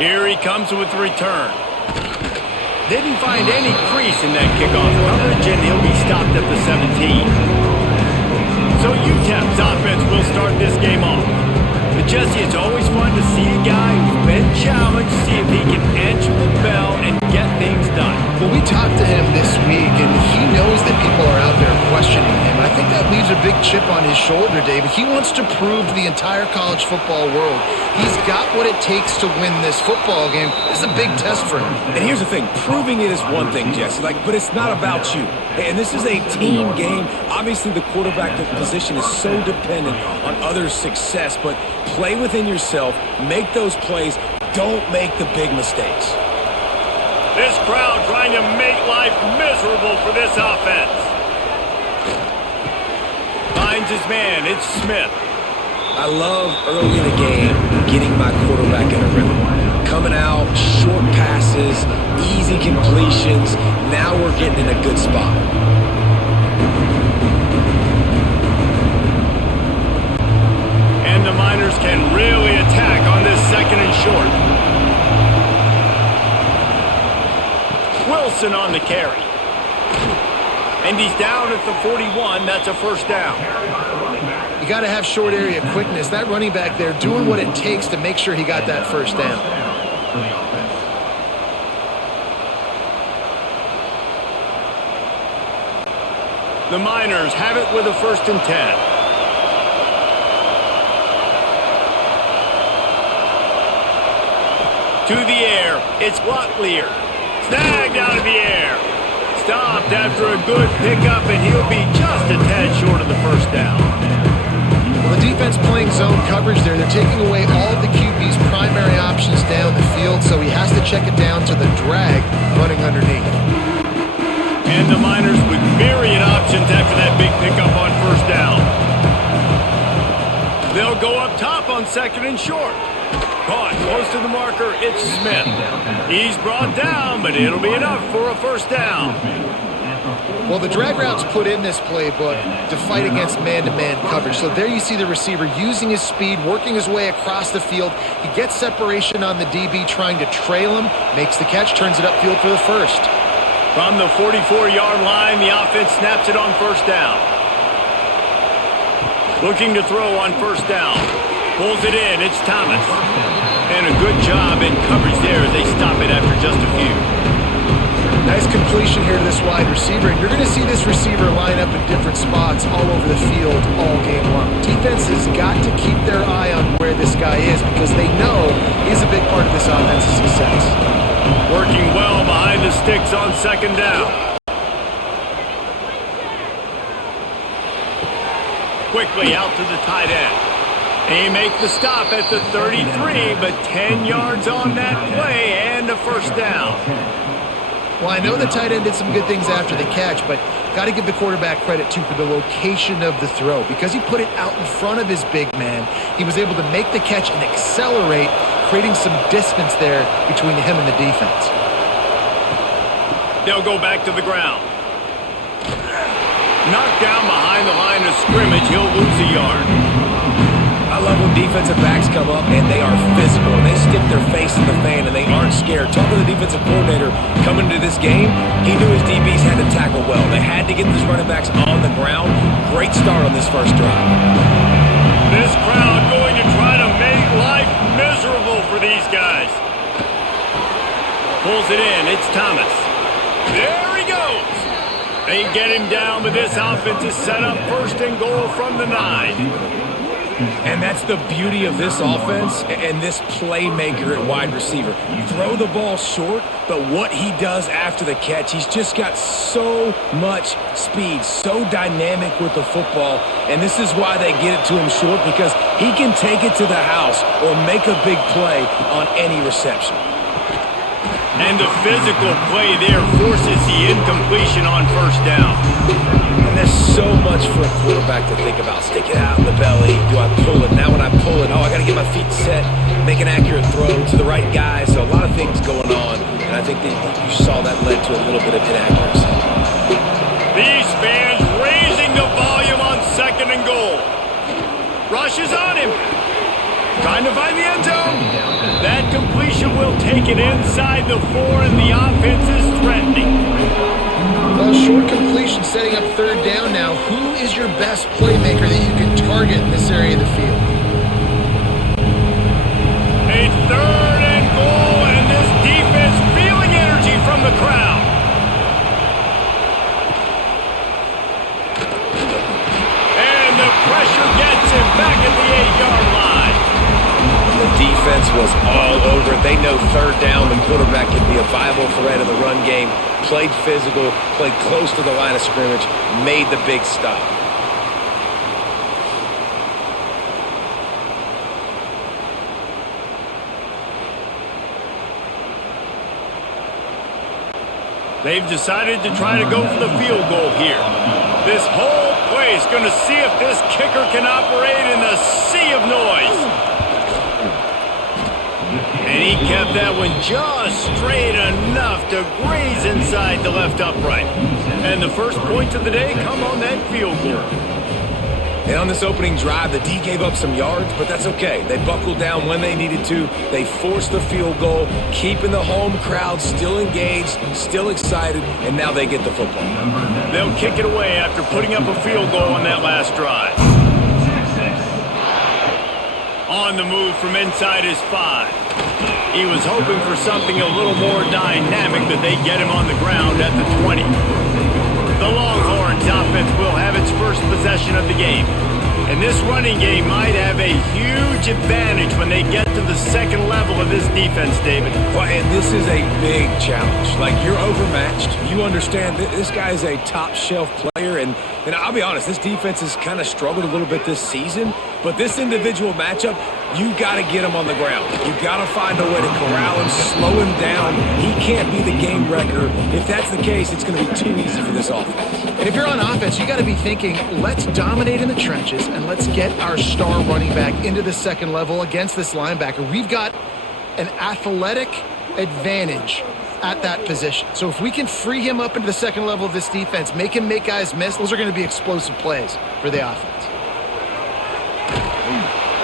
Here he comes with the return. Didn't find any crease in that kickoff coverage, and he'll be stopped at the 17. So UTEP's offense will start this game off. But Jesse, it's always fun to see a guy who's been challenged, see if he can answer the bell and get things done. Well, we talked to him this week, and he knows that people are out there questioning him. And I think that leaves a big chip on his shoulder, David. He wants to prove to the entire college football world he's got what it takes to win this football game. This is a big test for him. And here's the thing. Proving it is one thing, Jesse, but it's not about you. And this is a team game. Obviously, the quarterback position is so dependent on others' success, but play within yourself, make those plays, don't make the big mistakes. This crowd trying to make life miserable for this offense. Finds his man, it's Smith. I love early in the game getting my quarterback in a rhythm. Coming out, short passes, easy completions. Now we're getting in a good spot. And the Miners can really attack on this second and short. Wilson on the carry. And he's down at the 41. That's a first down. You got to have short area quickness. That running back there doing what it takes to make sure he got that first down. The Miners have it with a 1st and 10. To the air, it's Watlier. Snagged out of the air. Stopped after a good pickup, and he'll be just a tad short of the first down. Well, the defense playing zone coverage there. They're taking away all of the QB's primary options down the field, so he has to check it down to the drag running underneath. And the Miners with myriad options after that big pickup on first down. They'll go up top on 2nd and short. Caught close to the marker, it's Smith. He's brought down, but it'll be enough for a first down. Well, the drag route's put in this playbook to fight against man-to-man coverage. So there you see the receiver using his speed, working his way across the field. He gets separation on the DB, trying to trail him, makes the catch, turns it upfield for the first. From the 44-yard line, the offense snaps it on first down. Looking to throw on first down. Pulls it in, it's Thomas. And a good job in coverage there as they stop it after just a few. Nice completion here to this wide receiver, and you're going to see this receiver line up in different spots all over the field all game long. Defense has got to keep their eye on where this guy is because they know he's a big part of this offense's success. Working well behind the sticks on 2nd down. Quickly out to the tight end. He makes the stop at the 33, but 10 yards on that play and a first down. Well, I know the tight end did some good things after the catch, but got to give the quarterback credit, too, for the location of the throw. Because he put it out in front of his big man, he was able to make the catch and accelerate, creating some distance there between him and the defense. They'll go back to the ground. Knocked down behind the line of scrimmage, he'll lose a yard. I love when defensive backs come up and they are physical. And they stick their face in the fan and they aren't scared. Talking to the defensive coordinator coming into this game, he knew his DBs had to tackle well. They had to get these running backs on the ground. Great start on this first drive. This crowd going to try to make life miserable for these guys. Pulls it in, it's Thomas. There he goes. They get him down, but this offense is set up 1st and goal from the 9. And that's the beauty of this offense and this playmaker at wide receiver. Throw the ball short, but what he does after the catch, he's just got so much speed, so dynamic with the football. And this is why they get it to him short, because he can take it to the house or make a big play on any reception. And the physical play there forces the incompletion on first down. And there's so much for a quarterback to think about. Stick it out in the belly. Do I pull it? Now when I pull it, I got to get my feet set, make an accurate throw to the right guy. So a lot of things going on. And I think that you saw that led to a little bit of inaccuracy. These fans raising the volume on 2nd and goal. Rushes on him. Trying to find the end zone. That completion will take it inside the 4, and the offense is threatening. Well, short completion setting up third down now. Who is your best playmaker that you can target in this area of the field? A 3rd and goal, and this defense feeling energy from the crowd. And the pressure gets him back at the 8-yard line. The defense was all over it. They know third down, the quarterback can be a viable threat in the run game. Played physical, played close to the line of scrimmage, made the big stop. They've decided to try to go for the field goal here. This whole play is going to see if this kicker can operate in the sea of noise. And he kept that one just straight enough to graze inside the left upright. And the first points of the day come on that field goal. And on this opening drive, the D gave up some yards, but that's okay. They buckled down when they needed to. They forced the field goal, keeping the home crowd still engaged, still excited, and now they get the football. They'll kick it away after putting up a field goal on that last drive. On the move from inside his 5. He was hoping for something a little more dynamic, but they get him on the ground at the 20. The Longhorns offense will have its first possession of the game. And this running game might have a huge advantage when they get to the second level of this defense, David. Well, and this is a big challenge. Like, you're overmatched. You understand this guy is a top-shelf player, and I'll be honest, this defense has kind of struggled a little bit this season. But this individual matchup, you got to get him on the ground. You got to find a way to corral him, slow him down. He can't be the game wrecker. If that's the case, it's going to be too easy for this offense. And if you're on offense, you got to be thinking, let's dominate in the trenches and let's get our star running back into the second level against this linebacker. We've got an athletic advantage at that position. So if we can free him up into the second level of this defense, make him make guys miss, those are going to be explosive plays for the offense.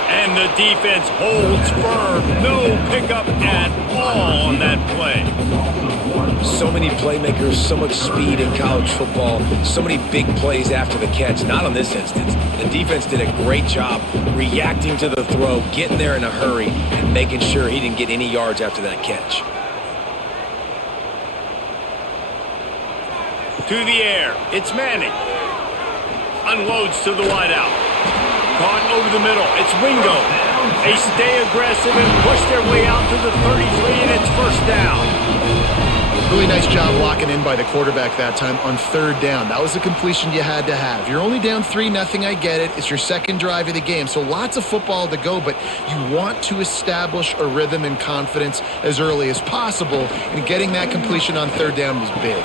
And the defense holds firm. No pickup at all on that play. So many playmakers, so much speed in college football, so many big plays after the catch. Not on this instance. The defense did a great job reacting to the throw, getting there in a hurry, and making sure he didn't get any yards after that catch. To the air. It's Manning. Unloads to the wideout. Caught over the middle. It's Wingo. They stay aggressive and push their way out to the 33, and it's first down. Really nice job locking in by the quarterback that time on third down. That was the completion you had to have. You're only down 3-0, I get it. It's your second drive of the game, so lots of football to go, but you want to establish a rhythm and confidence as early as possible, and getting that completion on third down was big.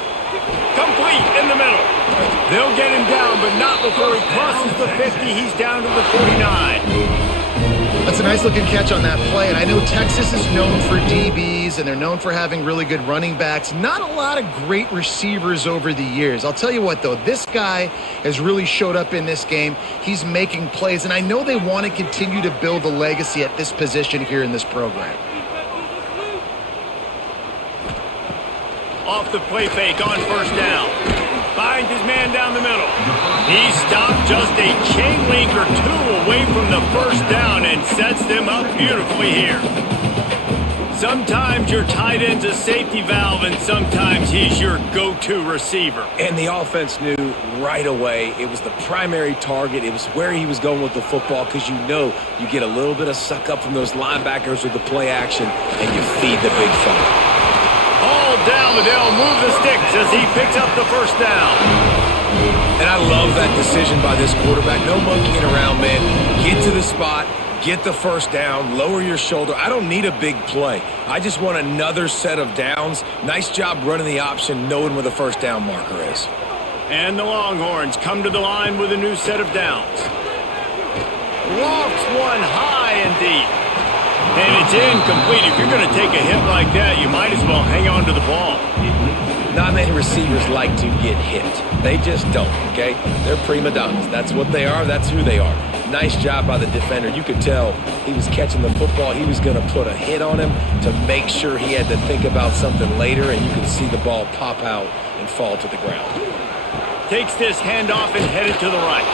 Complete in the middle. They'll get him down, but not before he crosses the 50. He's down to the 49. That's a nice-looking catch on that play, and I know Texas is known for DBs, and they're known for having really good running backs. Not a lot of great receivers over the years. I'll tell you what, though, this guy has really showed up in this game. He's making plays, and I know they want to continue to build a legacy at this position here in this program. Off the play fake on first down. Finds his man down the middle. He stopped just a chain link or two away from the first down and sets them up beautifully here. Sometimes your tight end's a safety valve, and sometimes he's your go-to receiver. And the offense knew right away it was the primary target. It was where he was going with the football, because you know you get a little bit of suck up from those linebackers with the play action, and you feed the big fella. All down, but they'll move the sticks as he picks up the first down. And I love that decision by this quarterback. No monkeying around, man. Get to the spot, get the first down, lower your shoulder. I don't need a big play. I just want another set of downs. Nice job running the option, knowing where the first down marker is. And the Longhorns come to the line with a new set of downs. Lofts one high and deep. And it's incomplete. If you're going to take a hit like that, you might as well hang on to the ball. Not many receivers like to get hit. They just don't, okay? They're prima donnas. That's what they are. That's who they are. Nice job by the defender. You could tell he was catching the football. He was going to put a hit on him to make sure he had to think about something later, and you could see the ball pop out and fall to the ground. Takes this handoff and headed to the right.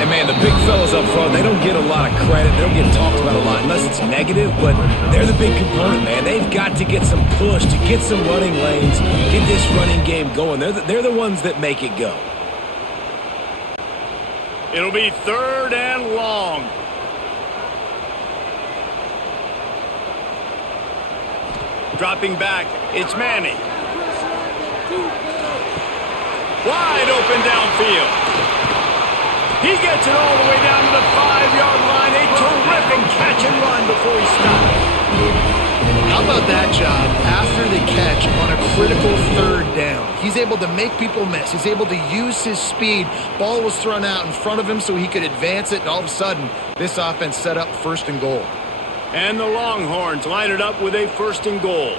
And, man, the big fellas up front, they don't get a lot of credit. They don't get talked about a lot unless it's negative, but they're the big component, man. They've got to get some push, to get some running lanes, get this running game going. They're the ones that make it go. It'll be 3rd and long. Dropping back, it's Manning. Wide open downfield. He gets it all the way down to the 5-yard line. A terrific catch and run before he stopped. How about that job after the catch on a critical 3rd down? He's able to make people miss. He's able to use his speed. Ball was thrown out in front of him so he could advance it, and all of a sudden, this offense set up 1st and goal. And the Longhorns line it up with a 1st and goal.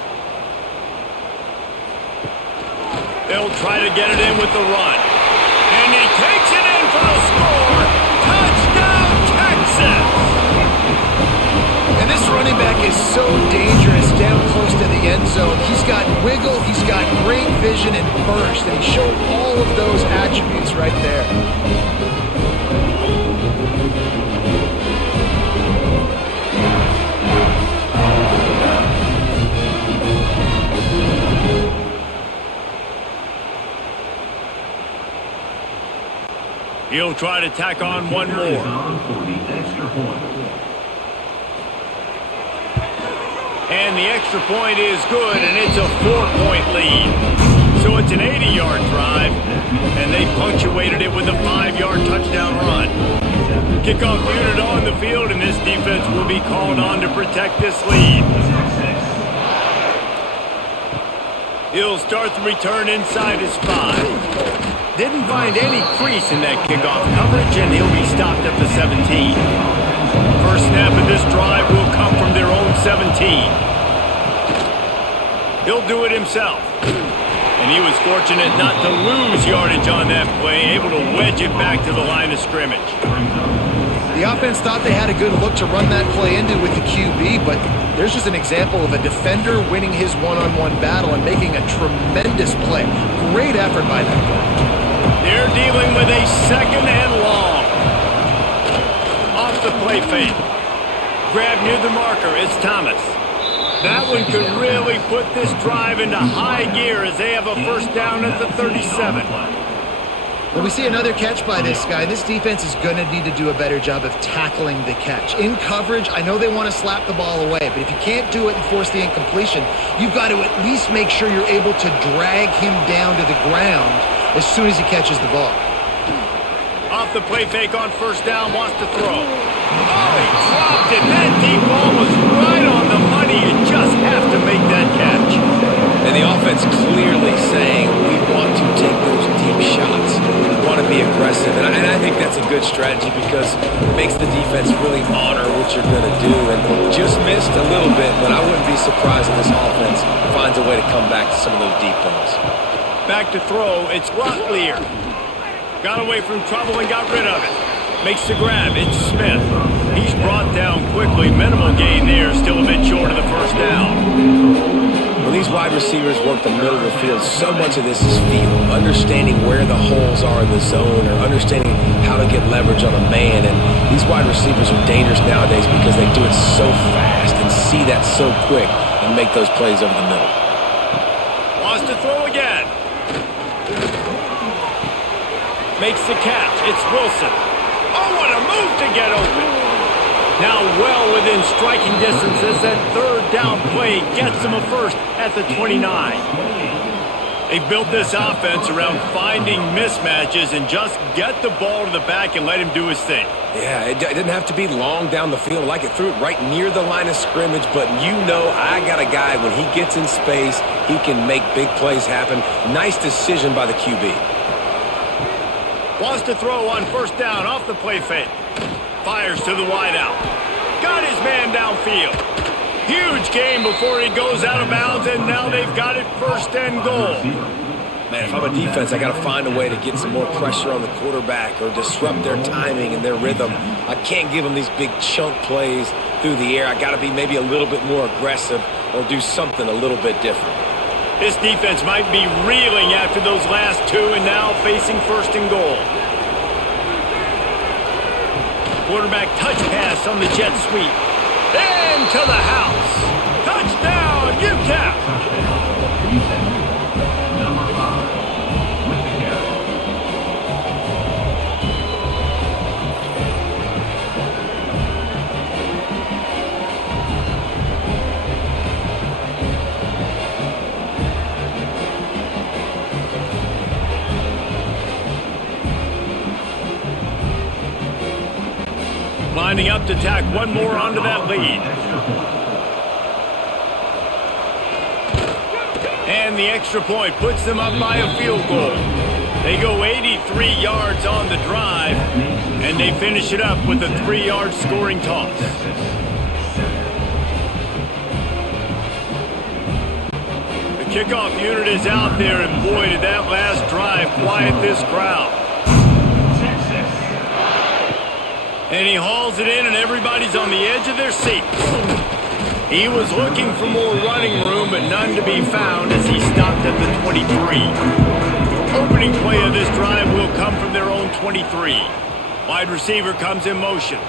They'll try to get it in with the run. And he takes it in for the score. Touchdown, Texas! And this running back is so dangerous down close to the end zone. He's got wiggle, he's got great vision and burst, and he showed all of those attributes right there. He'll try to tack on one more. And the extra point is good, and it's a 4-point lead. So it's an 80-yard drive, and they punctuated it with a 5-yard touchdown run. Kickoff unit on the field, and this defense will be called on to protect this lead. He'll start the return inside his 5. Didn't find any crease in that kickoff coverage, and he'll be stopped at the 17. First snap of this drive will come from their own 17. He'll do it himself. And he was fortunate not to lose yardage on that play, able to wedge it back to the line of scrimmage. The offense thought they had a good look to run that play into with the QB, but there's just an example of a defender winning his one-on-one battle and making a tremendous play. Great effort by that guy. They're dealing with a 2nd and long. Off the play fake. Grab near the marker. It's Thomas. That one could really put this drive into high gear as they have a 1st down at the 37. When we see another catch by this guy, this defense is going to need to do a better job of tackling the catch. In coverage, I know they want to slap the ball away, but if you can't do it and force the incompletion, you've got to at least make sure you're able to drag him down to the ground as soon as he catches the ball. Off the play fake on 1st down, wants to throw. Oh, he dropped it. That deep ball was right on the money. You just have to make that catch. And the offense clearly saying we want to take those deep shots. We want to be aggressive. And I think that's a good strategy because it makes the defense really honor what you're going to do. And just missed a little bit, but I wouldn't be surprised if this offense finds a way to come back to some of those deep balls. Back to throw, it's Rottlier. Got away from trouble and got rid of it. Makes the grab, it's Smith. He's brought down quickly. Minimal gain there, still a bit short of the 1st down. When these wide receivers work the middle of the field, so much of this is feel. Understanding where the holes are in the zone or understanding how to get leverage on a man. And these wide receivers are dangerous nowadays because they do it so fast and see that so quick and make those plays over the middle. Wants to throw again. Makes the catch. It's Wilson. Oh, what a move to get open. Now well within striking distance as that 3rd down play gets him a 1st at the 29. They've built this offense around finding mismatches and just get the ball to the back and let him do his thing. Yeah, it didn't have to be long down the field. Like it threw it right near the line of scrimmage, but you know I got a guy, when he gets in space, he can make big plays happen. Nice decision by the QB. Wants to throw on 1st down off the play fake. Fires to the wideout. Got his man downfield. Huge gain before he goes out of bounds, and now they've got it 1st and goal. Man, if I'm a defense, I got to find a way to get some more pressure on the quarterback or disrupt their timing and their rhythm. I can't give them these big chunk plays through the air. I got to be maybe a little bit more aggressive or do something a little bit different. This defense might be reeling after those last two and now facing first and goal. Quarterback touch pass on the jet sweep. Into the house. Touchdown, UTEP. Lining up to tack one more onto that lead. And the extra point puts them up by a field goal. They go 83 yards on the drive, and they finish it up with a 3-yard scoring toss. The kickoff unit is out there, and boy, did that last drive quiet this crowd. And he hauls it in, and everybody's on the edge of their seats. He was looking for more running room, but none to be found as he stopped at the 23. Opening play of this drive will come from their own 23. Wide receiver comes in motion.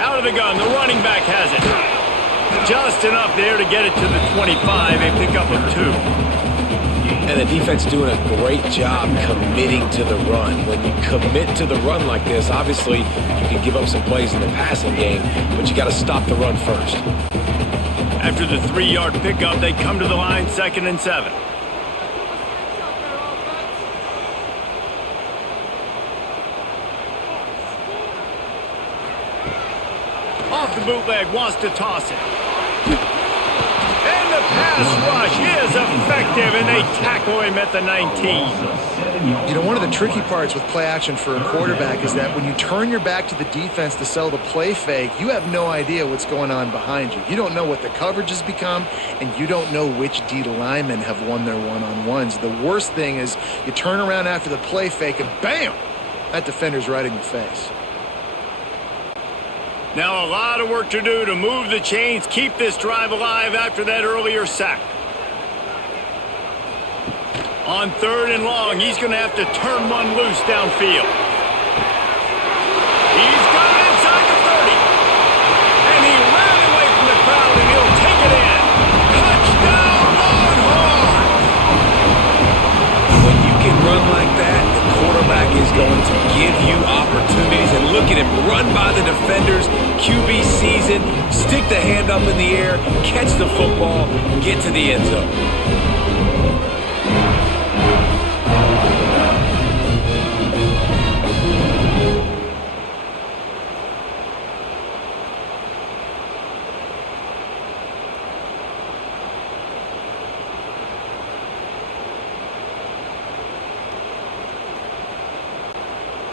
Out of the gun, the running back has it. Just enough there to get it to the 25, a pickup of 2. And the defense doing a great job committing to the run. When you commit to the run like this, obviously you can give up some plays in the passing game, but you got to stop the run first. After the 3-yard pickup, they come to the line 2nd and 7. Off the bootleg, wants to toss it. And the pass rush is effective, and they tackle him at the 19. You know, one of the tricky parts with play action for a quarterback is that when you turn your back to the defense to sell the play fake, you have no idea what's going on behind you. You don't know what the coverage has become, and you don't know which D linemen have won their one-on-ones. The worst thing is you turn around after the play fake, and bam! That defender's right in your face. Now a lot of work to do to move the chains, keep this drive alive after that earlier sack. On 3rd and long, he's going to have to turn one loose downfield. He's got it inside the 30. And he ran away from the crowd, and he'll take it in. Touchdown, Longhorns! When you can run like that, the quarterback is going to give you opportunities. And look at him run by the defenders. QB sees it, stick the hand up in the air, catch the football, get to the end zone.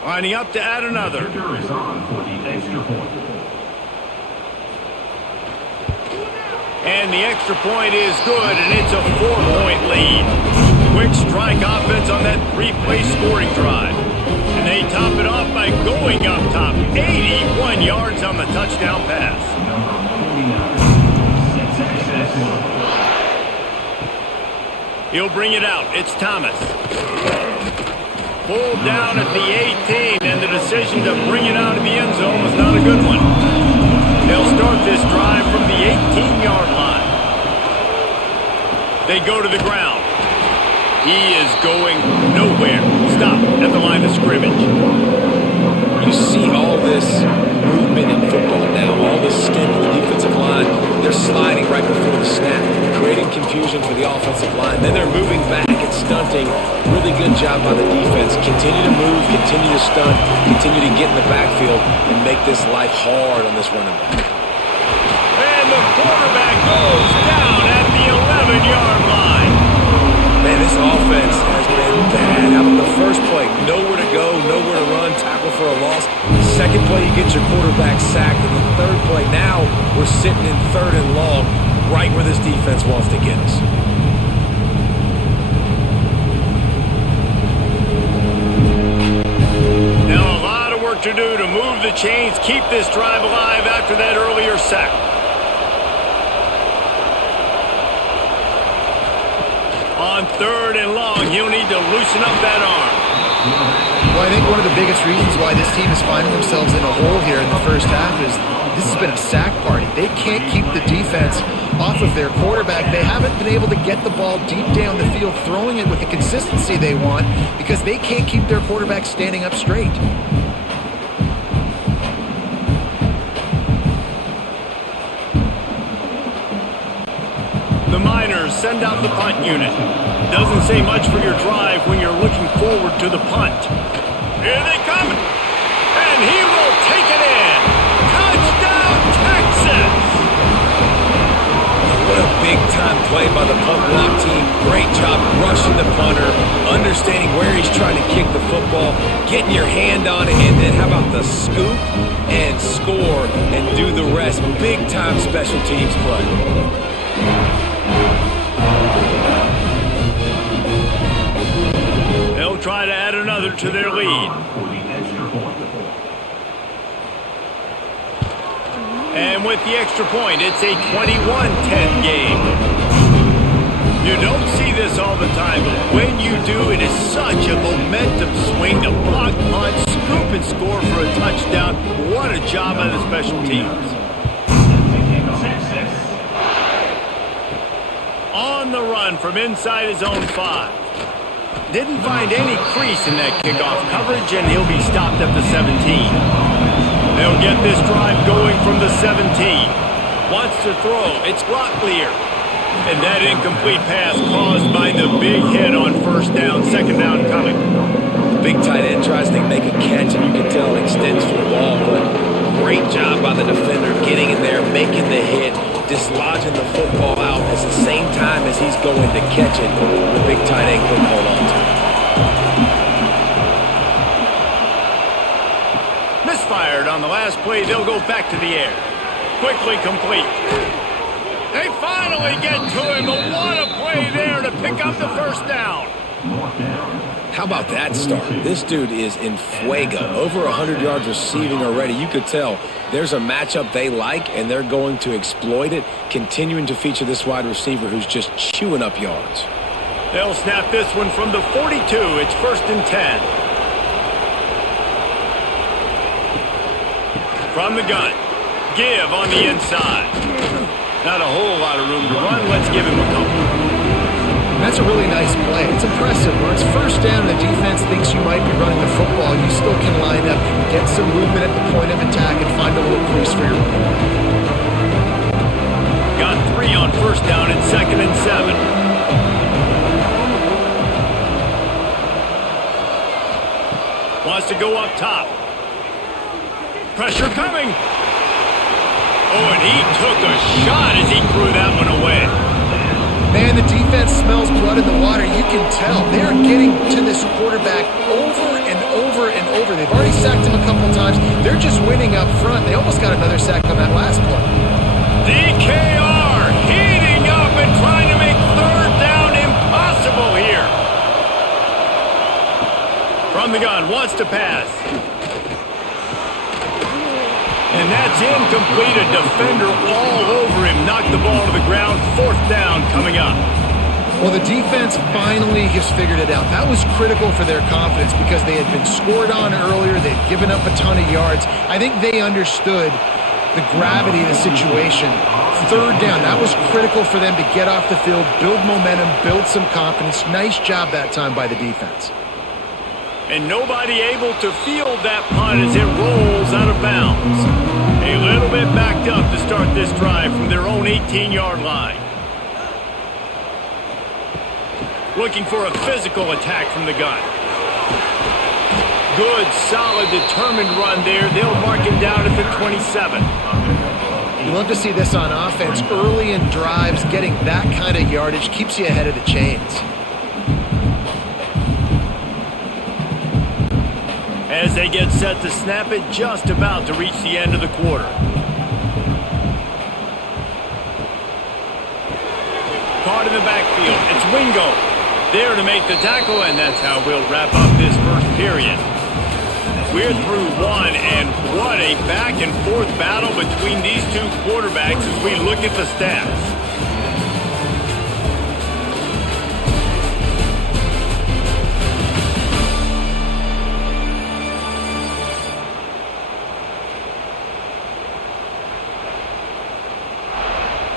Lining up to add another. And the extra point is good, and it's a 4-point lead. Quick strike offense on that 3-play scoring drive. And they top it off by going up top. 81 yards on the touchdown pass. He'll bring it out. It's Thomas. Pulled down at the 18, and the decision to bring it out of the end zone was not a good one. They'll start this drive from the 18-yard line. They go to the ground. He is going nowhere. Stop at the line of scrimmage. You see all this movement in football now, all this stint in the defensive line. They're sliding right before the snap, creating confusion for the offensive line. Then they're moving back and stunting. Really good job by the defense. Continue to move, continue to stunt, continue to get in the backfield and make this life hard on this running back. And the quarterback goes down at the 11-yard line. Man, this offense has been bad. How about the first play? Nowhere to go, nowhere to run, tackle for a loss. Second play, you get your quarterback sacked. And the third play, now we're sitting in 3rd and long, right where this defense wants to get us. chains, keep this drive alive after that earlier sack. On 3rd and long, he'll need to loosen up that arm. Well, I think one of the biggest reasons why this team is finding themselves in a hole here in the first half is this has been a sack party. They can't keep the defense off of their quarterback. They haven't been able to get the ball deep down the field, throwing it with the consistency they want because they can't keep their quarterback standing up straight. The Miners send out the punt unit. Doesn't say much for your drive when you're looking forward to the punt. Here they come. And he will take it in. Touchdown, Texas! What a big-time play by the punt block team. Great job rushing the punter, understanding where he's trying to kick the football, getting your hand on it, and then how about the scoop and score and do the rest. Big-time special teams play. They'll try to add another to their lead. And with the extra point, it's a 21-10 game. You don't see this all the time, but when you do, it is such a momentum swing to block, punt, scoop, and score for a touchdown. What a job by the special teams. On the run from inside his own 5. Didn't find any crease in that kickoff coverage, and he'll be stopped at the 17. They'll get this drive going from the 17. Wants to throw. It's Locklear. And that incomplete pass caused by the big hit on 1st down, 2nd down coming. Big tight end tries to make a catch, and you can tell it extends for the ball, but great job by the defender getting in there, making the hit, dislodging the football out at the same time as he's going to catch it. The big tight end couldn't hold on to it. Misfired on the last play. They'll go back to the air. Quickly complete. They finally get to him, but what a play there to pick up the 1st down. How about that start? This dude is in fuego. Over 100 yards receiving already. You could tell there's a matchup they like, and they're going to exploit it, continuing to feature this wide receiver who's just chewing up yards. They'll snap this one from the 42. It's 1st and 10. From the gun. Give on the inside. Not a whole lot of room to run. Let's give him a couple. That's a really nice play. It's impressive. When it's 1st down and the defense thinks you might be running the football, you still can line up, get some movement at the point of attack, and find a little crease for your running back. Got 3 on 1st down and 2nd and 7. Wants to go up top. Pressure coming. Oh, and he took a shot as he threw that one away. Man, the defense smells blood in the water. You can tell. They are getting to this quarterback over and over and over. They've already sacked him a couple times. They're just winning up front. They almost got another sack on that last play. DKR heating up and trying to make 3rd down impossible here. From the gun, wants to pass. And that's incomplete. A defender all over him. Knocked the ball to the ground. 4th down coming up. Well, the defense finally has figured it out. That was critical for their confidence because they had been scored on earlier. They'd given up a ton of yards. I think they understood the gravity of the situation. 3rd down, that was critical for them to get off the field, build momentum, build some confidence. Nice job that time by the defense. And nobody able to field that punt as it rolls out of bounds. A little bit backed up to start this drive from their own 18-yard line. Looking for a physical attack from the gun. Good, solid, determined run there. They'll mark him down at the 27. You love to see this on offense. Early in drives, getting that kind of yardage keeps you ahead of the chains. As they get set to snap it, just about to reach the end of the quarter. Caught in the backfield. It's Wingo there to make the tackle, and that's how we'll wrap up this first period. We're through one, and what a back-and-forth battle between these two quarterbacks as we look at the stats.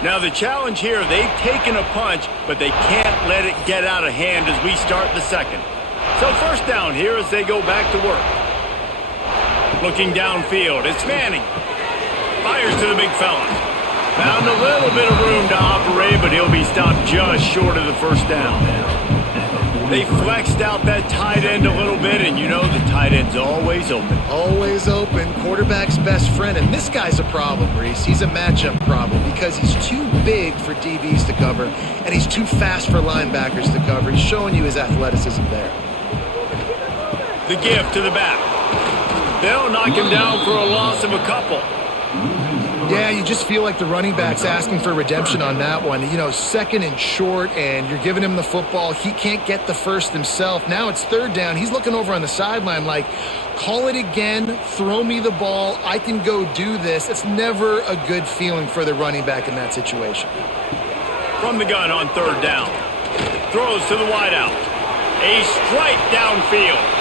Now the challenge here, they've taken a punch, but they can't let it get out of hand as we start the second. So first down here as they go back to work. Looking downfield, it's Manning. Fires to the big fella. Found a little bit of room to operate, but he'll be stopped just short of the first down. They flexed out that tight end a little bit, and you know the tight end's always open. Always open. Quarterback's best friend. And this guy's a problem, Reese. He's a matchup problem because he's too big for DBs to cover, and he's too fast for linebackers to cover. He's showing you his athleticism there. The give to the back. They'll knock him down for a loss of a couple. Yeah, you just feel like the running back's asking for redemption on that one. You know, second and short, and you're giving him the football. He can't get the first himself. Now it's third down. He's looking over on the sideline like, call it again, throw me the ball, I can go do this. It's never a good feeling for the running back in that situation. From the gun on third down. Throws to the wideout. A strike downfield.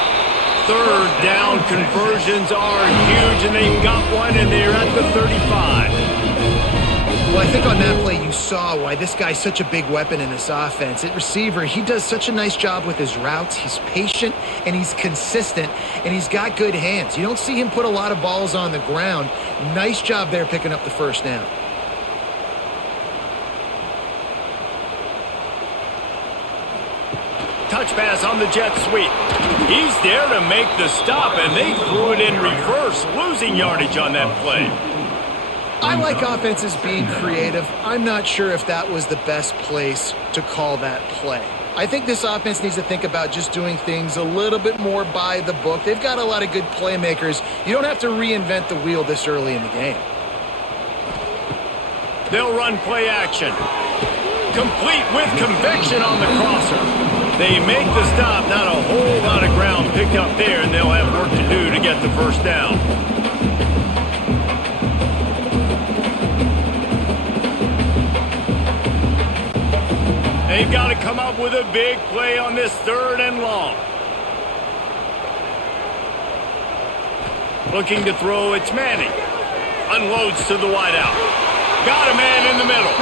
Third down conversions are huge, and they've got one, and they're at the 35. Well, I think on that play you saw why this guy's such a big weapon in this offense. At receiver, he does such a nice job with his routes. He's patient, and he's consistent, and he's got good hands. You don't see him put a lot of balls on the ground. Nice job there picking up the first down. Touch pass on the jet sweep. He's there to make the stop, and they threw it in reverse, losing yardage on that play. I like offenses being creative. I'm not sure if that was the best place to call that play. I think this offense needs to think about just doing things a little bit more by the book. They've got a lot of good playmakers. You don't have to reinvent the wheel this early in the game. They'll run play action. Complete with conviction on the crosser. They make the stop, not a whole lot of ground picked up there, and they'll have work to do to get the first down. They've got to come up with a big play on this third and long. Looking to throw, it's Manning. Unloads to the wideout. Got a man in the middle.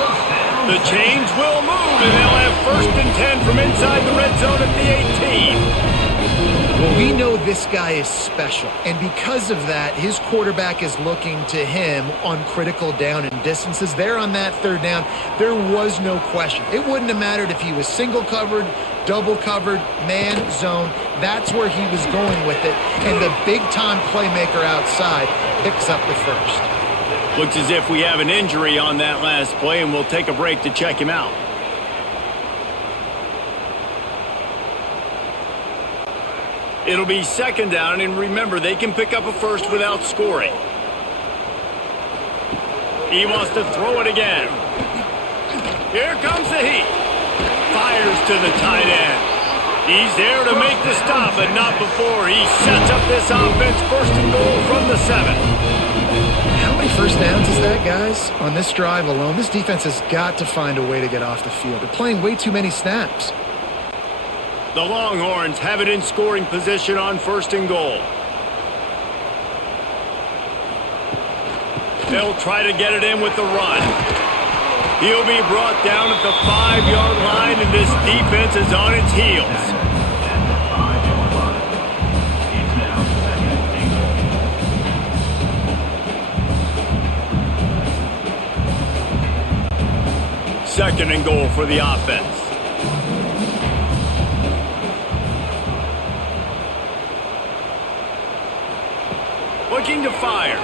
The chains will move, and they'll have first and 10 from inside the red zone at the 18. Well, we know this guy is special, and because of that, his quarterback is looking to him on critical down and distances. There on that third down, there was no question. It wouldn't have mattered if he was single covered, double covered, man, zone. That's where he was going with it, and the big-time playmaker outside picks up the first. Looks as if we have an injury on that last play, and we'll take a break to check him out. It'll be second down, and remember, they can pick up a first without scoring. He wants to throw it again. Here comes the heat. Fires to the tight end. He's there to make the stop, but not before he sets up this offense first and goal from the 7. How many first downs is that, guys? On this drive alone, this defense has got to find a way to get off the field. They're playing way too many snaps. The Longhorns have it in scoring position on first and goal. They'll try to get it in with the run. He'll be brought down at the 5-yard line, and this defense is on its heels. Second and goal for the offense. Looking to fire.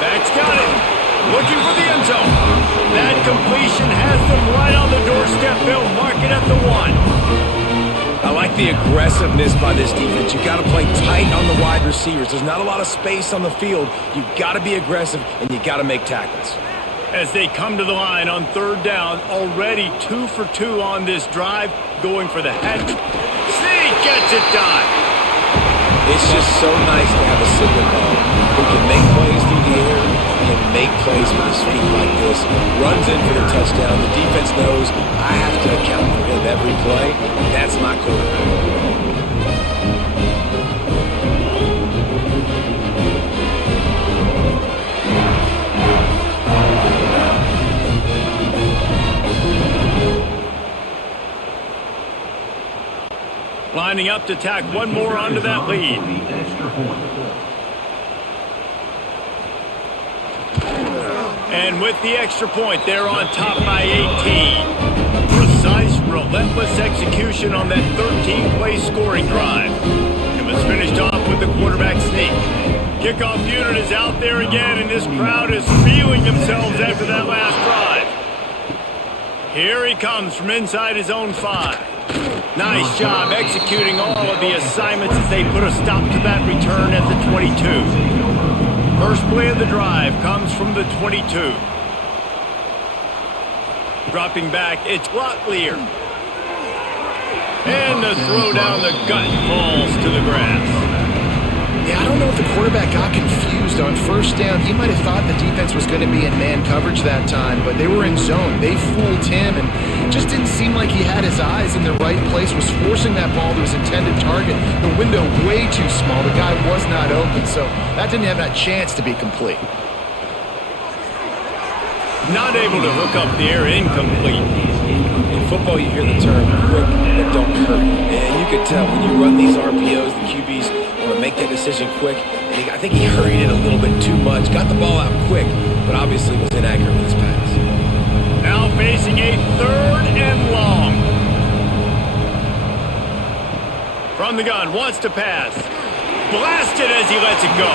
That's got it. Looking for the end zone. That completion has them right on the doorstep. They'll mark it at the 1. I like the aggressiveness by this defense. You got to play tight on the wide receivers. There's not a lot of space on the field. You got to be aggressive, and you got to make tackles. As they come to the line on third down, already 2 for 2 on this drive, going for the hat. Sneak gets it done. It's just so nice to have a signal call who can make plays through the air and make plays with his feet like this. Runs in for the touchdown. The defense knows I have to account for him every play. That's my quarterback. Lining up to tack one more onto that lead. And with the extra point, they're on top by 18. Precise, relentless execution on that 13-play scoring drive. It was finished off with the quarterback sneak. Kickoff unit is out there again, and this crowd is feeling themselves after that last drive. Here he comes from inside his own 5. Nice job executing all of the assignments as they put a stop to that return at the 22. First play of the drive comes from the 22. Dropping back, it's Locklear. And the throw down the gut falls to the grass. Yeah, I don't know if the quarterback got confused on first down. He might have thought the defense was going to be in man coverage that time, but they were in zone. They fooled him, and it just didn't seem like he had his eyes in the right place, was forcing that ball to his intended target. The window way too small. The guy was not open, so that didn't have that chance to be complete. Not able to hook up the air, incomplete. In football, you hear the term quick but don't hurry. And you can tell when you run these RPOs, the QBs want to make that decision quick. And I think he hurried it a little bit too much. Got the ball out quick, but obviously was inaccurate with his pass. Now facing a 3rd and long. From the gun, wants to pass. Blasted as he lets it go.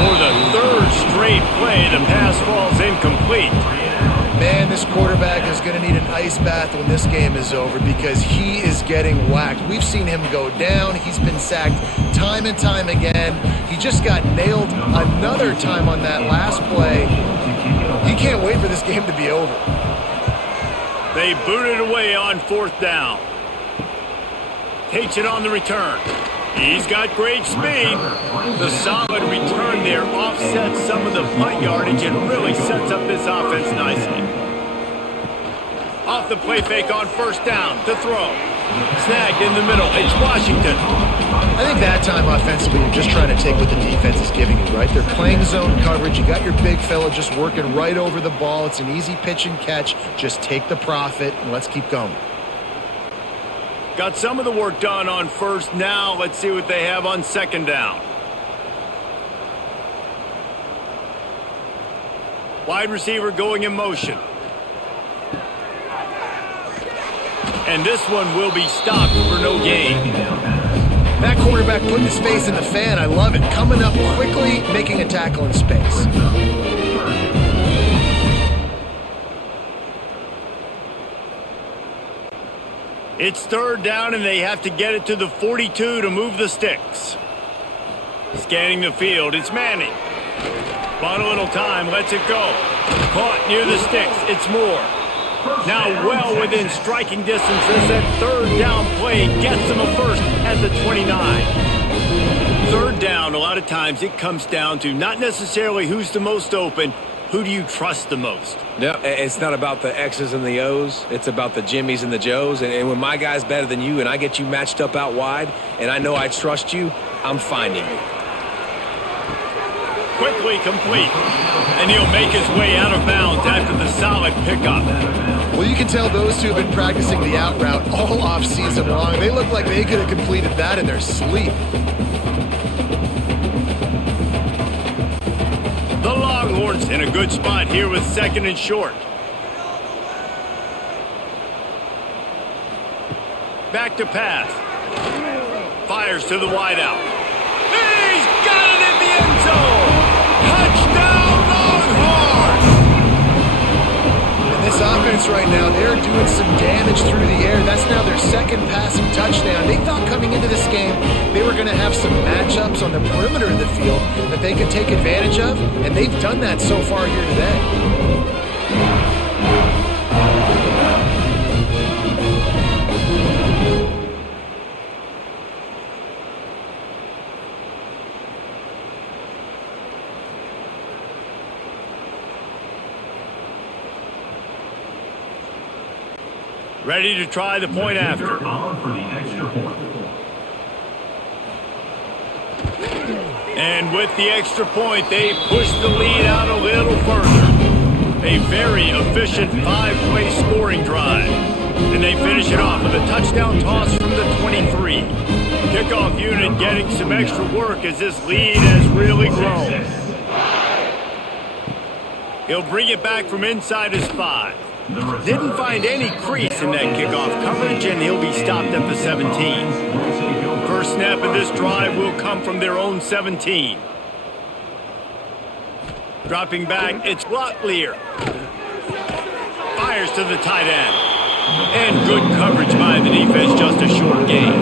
For the 3rd straight play, the pass falls incomplete. Man, this quarterback is going to need an ice bath when this game is over because he is getting whacked. We've seen him go down. He's been sacked time and time again. He just got nailed another time on that last play. He can't wait for this game to be over. They boot it away on 4th down. Takes it on the return. He's got great speed. The solid return there offsets some of the punt yardage and really sets up this offense nicely. Off the play fake on 1st down to throw. Snagged in the middle. It's Washington. I think that time offensively, you're just trying to take what the defense is giving you, right? They're playing zone coverage. You got your big fella just working right over the ball. It's an easy pitch and catch. Just take the profit and let's keep going. Got some of the work done on 1st. Now let's see what they have on 2nd down. Wide receiver going in motion. And this one will be stopped for no gain. That quarterback putting his face in the fan, I love it. Coming up quickly, making a tackle in space. It's 3rd down, and they have to get it to the 42 to move the sticks. Scanning the field, it's Manning. Bought a little time, lets it go. Caught near the sticks, it's Moore. Now well within striking distance as that 3rd down play gets them a 1st at the 29. 3rd down, a lot of times it comes down to not necessarily who's the most open, who do you trust the most? No, it's not about the X's and the O's. It's about the Jimmys and the Joes. And when my guy's better than you and I get you matched up out wide and I know I trust you, I'm finding you. Quickly complete. And he'll make his way out of bounds after the solid pickup. Well, you can tell those two have been practicing the out route all off-season long. They look like they could have completed that in their sleep. The Longhorns in a good spot here with 2nd and short. Back to pass. Fires to the wideout. He's got it in the end zone! Touchdown Longhorns! And this offense right now, they're doing some damage through the air. That's now their 2nd passing touchdown. They thought coming into this game they were going to have some matchups on the perimeter of the field that they could take advantage of, and they've done that so far here today. Ready to try the point after. And with the extra point, they push the lead out a little further. A very efficient 5-play scoring drive. And they finish it off with a touchdown toss from the 23. Kickoff unit getting some extra work as this lead has really grown. He'll bring it back from inside his 5. Didn't find any crease in that kickoff coverage, and he'll be stopped at the 17. First snap of this drive will come from their own 17. Dropping back, it's Locklear. Fires to the tight end. And good coverage by the defense, just a short gain.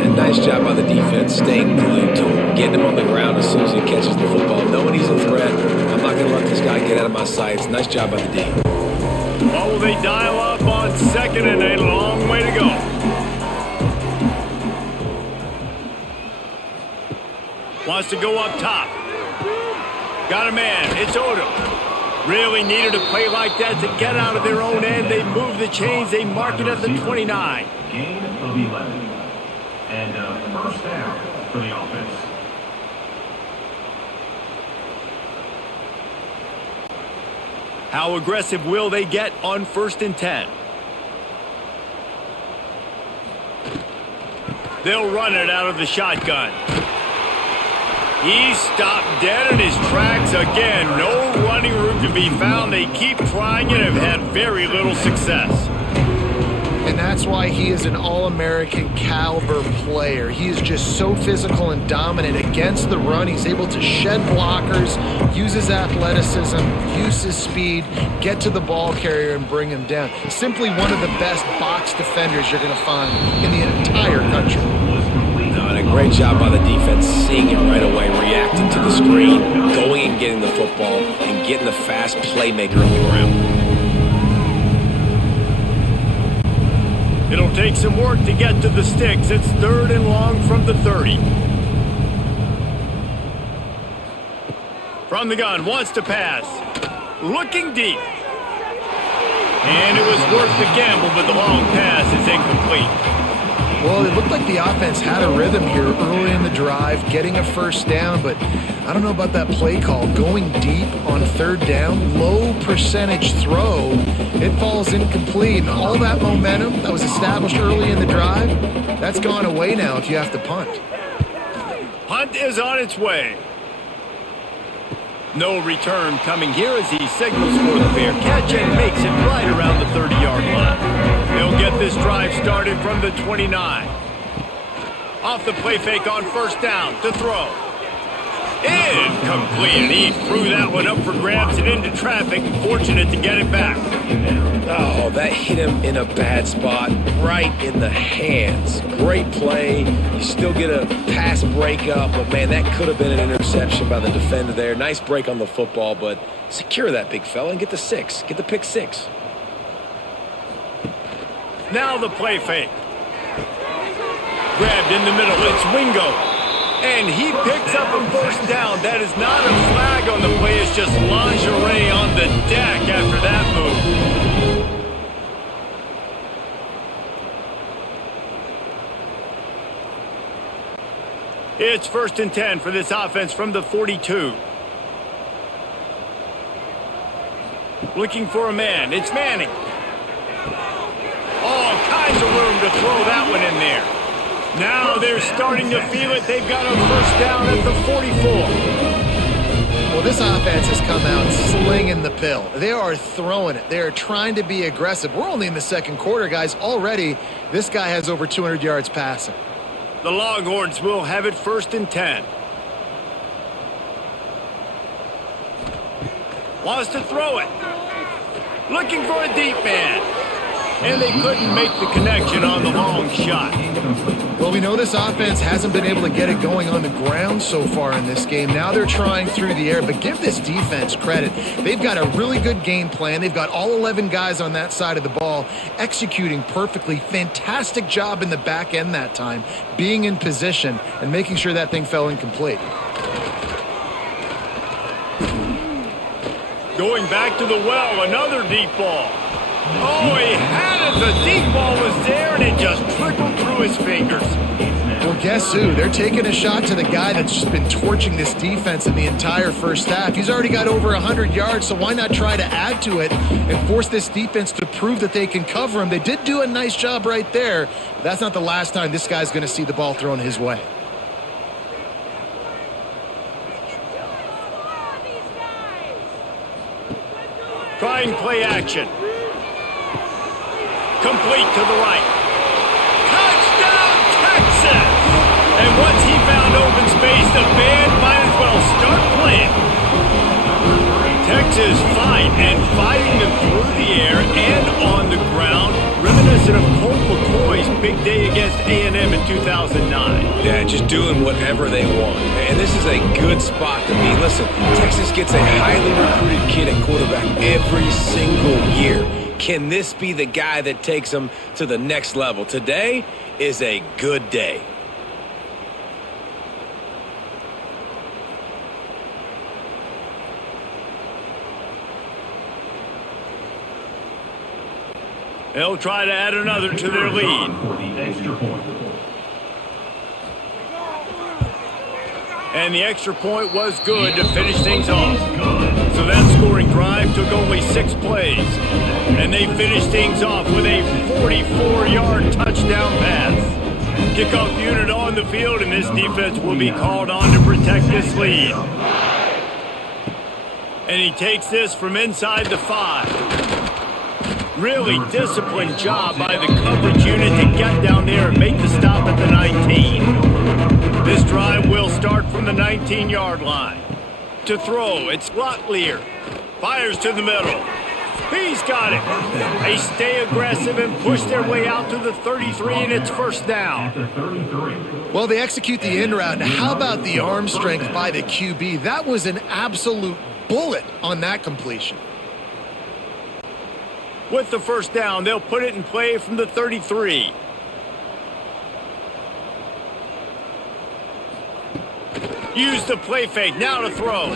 And nice job by the defense, staying glued to him, getting him on the ground as soon as he catches the football, knowing he's a threat. I'm not going to let this guy get out of my sights. Nice job by the D. Oh, will they dial up on second and a long way to go. Wants to go up top. Got a man. It's Odom. Really needed a play like that to get out of their own end. They move the chains. They mark it at the 29. Gain of 11. And a first down for the offense. How aggressive will they get on 1st and 10? They'll run it out of the shotgun. He's stopped dead in his tracks again. No running room to be found. They keep trying and have had very little success. And that's why he is an All-American caliber player. He is just so physical and dominant against the run. He's able to shed blockers, use his athleticism, use his speed, get to the ball carrier and bring him down. Simply one of the best box defenders you're going to find in the entire country. No, and a great job by the defense, seeing it right away, reacting to the screen, going and getting the football, and getting the fast playmaker on the ground. It'll take some work to get to the sticks. It's 3rd and long from the 30. From the gun, wants to pass. Looking deep. And it was worth the gamble, but the long pass is incomplete. Well, it looked like the offense had a rhythm here early in the drive, getting a first down, but I don't know about that play call. Going deep on 3rd down, low percentage throw, it falls incomplete. And all that momentum that was established early in the drive, that's gone away now if you have to punt. Punt is on its way. No return coming here as he signals for the fair catch and makes it right around the 30-yard line. They'll get this drive started from the 29. Off the play fake on 1st down to throw. Incomplete. He threw that one up for grabs and into traffic. Fortunate to get it back. Oh, that hit him in a bad spot, right in the hands. Great play. You still get a pass breakup, but man, that could have been an interception by the defender there. Nice break on the football, but secure that big fella and get the 6. Get the pick 6. Now the play fake. Grabbed in the middle. It's Wingo. And he picks up a first down. That is not a flag on the play. It's just lingerie on the deck after that move. It's 1st and 10 for this offense from the 42. Looking for a man. It's Manning. All kinds of room to throw that one in there. Now they're starting to feel it. They've got a first down at the 44. Well, this offense has come out slinging the pill. They are throwing it. They are trying to be aggressive. We're only in the 2nd quarter, guys. Already, this guy has over 200 yards passing. The Longhorns will have it 1st and 10. Wants to throw it. Looking for a deep man. And they couldn't make the connection on the long shot. Well, we know this offense hasn't been able to get it going on the ground so far in this game. Now they're trying through the air, but give this defense credit. They've got a really good game plan. They've got all 11 guys on that side of the ball executing perfectly. Fantastic job in the back end that time, being in position and making sure that thing fell incomplete. Going back to the well, another deep ball. Oh, he had it. The deep ball was there, and it just trickled through his fingers. Well, guess who? They're taking a shot to the guy that's just been torching this defense in the entire first half. He's already got over 100 yards, so why not try to add to it and force this defense to prove that they can cover him? They did do a nice job right there, but that's not the last time this guy's going to see the ball thrown his way. Trying play action. Complete to the right. Touchdown, Texas! And once he found open space, the band might as well start playing. Texas fighting them through the air and on the ground, reminiscent of Colt McCoy's big day against A&M in 2009. Yeah, just doing whatever they want. And this is a good spot to be. Listen, Texas gets a highly recruited kid at quarterback every single year. Can this be the guy that takes them to the next level? Today is a good day. They'll try to add another to their lead. For the extra point. And the extra point was good to finish things off. So that scoring drive took only 6 plays. And they finished things off with a 44-yard touchdown pass. Kickoff unit on the field, and this defense will be called on to protect this lead. And he takes this from inside the 5. Really disciplined job by the coverage unit to get down there and make the stop at the 19. This drive will start from the 19-yard line. To throw, it's Locklear. Fires to the middle. He's got it. They stay aggressive and push their way out to the 33, and it's first down. Well, they execute the in route. Now, how about the arm strength by the QB? That was an absolute bullet on that completion. With the first down, they'll put it in play from the 33. Use the play fake, now to throw.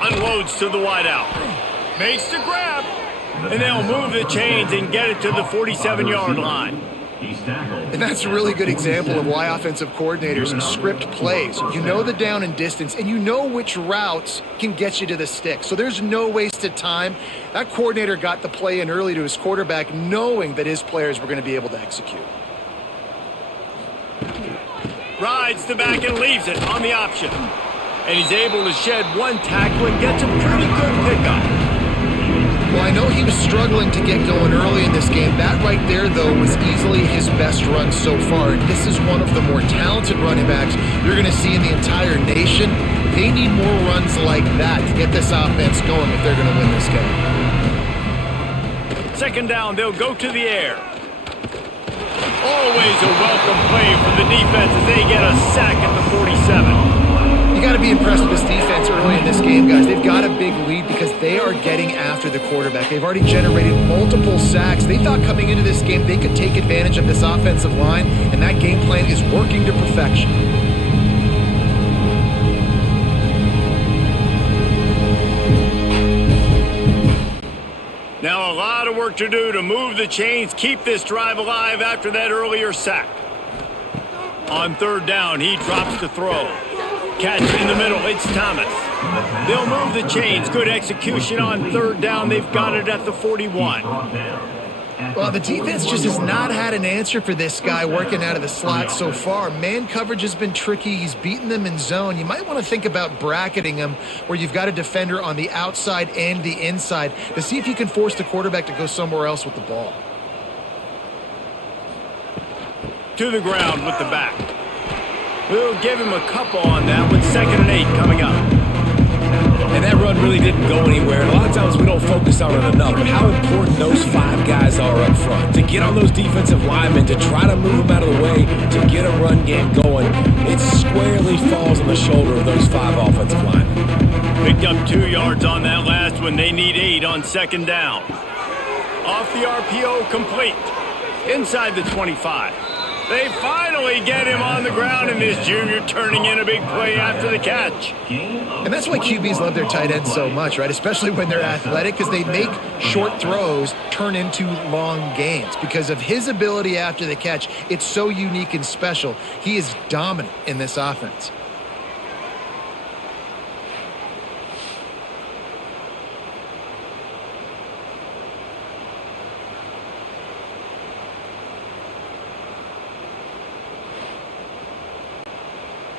Unloads to the wideout. Makes the grab. And they'll move the chains and get it to the 47-yard line. And that's a really good example of why offensive coordinators script plays. You know the down and distance, and you know which routes can get you to the stick. So there's no wasted time. That coordinator got the play in early to his quarterback, knowing that his players were going to be able to execute. Rides the back and leaves it on the option. And he's able to shed one tackle and gets a pretty good pickup. Well, I know he was struggling to get going early in this game. That right there, though, was easily his best run so far. This is one of the more talented running backs you're going to see in the entire nation. They need more runs like that to get this offense going if they're going to win this game. Second down, they'll go to the air. Always a welcome play for the defense as they get a sack at the 47. You got to be impressed with this defense early in this game, guys. They've got a big lead because they are getting after the quarterback. They've already generated multiple sacks. They thought coming into this game they could take advantage of this offensive line, and that game plan is working to perfection. Now a lot of work to do to move the chains, keep this drive alive after that earlier sack. On third down, he drops to throw. Catch in the middle, it's Thomas. They'll move the chains. Good execution on third down. They've got it at the 41. Well, the defense just has not had an answer for this guy working out of the slot so far. Man coverage has been tricky. He's beaten them in zone. You might want to think about bracketing him where you've got a defender on the outside and the inside to see if you can force the quarterback to go somewhere else with the ball. To the ground with the back. We'll give him a couple on that with 2nd and 8 coming up. And that run really didn't go anywhere. And a lot of times we don't focus on it enough, but how important those 5 guys are up front. To get on those defensive linemen, to try to move them out of the way, to get a run game going, it squarely falls on the shoulder of those 5 offensive linemen. Picked up 2 yards on that last one. They need 8 on second down. Off the RPO, complete. Inside the 25. They finally get him on the ground, and this junior turning in a big play after the catch. And that's why QBs love their tight ends so much, right? Especially when they're athletic, because they make short throws turn into long gains. Because of his ability after the catch, it's so unique and special. He is dominant in this offense.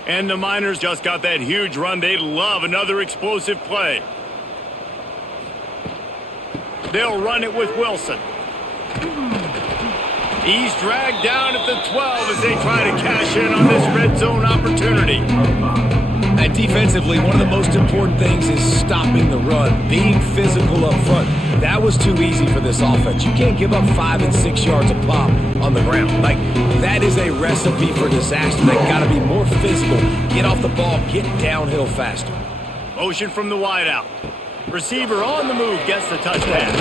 And the Miners just got that huge run. They love another explosive play. They'll run it with Wilson. He's dragged down at the 12 as they try to cash in on this red zone opportunity. And defensively, one of the most important things is stopping the run, being physical up front. That was too easy for this offense. You can't give up 5 and 6 yards a pop on the ground. Like, that is a recipe for disaster. They got to be more physical, get off the ball, get downhill faster. Motion from the wideout. Receiver on the move gets the touchdown.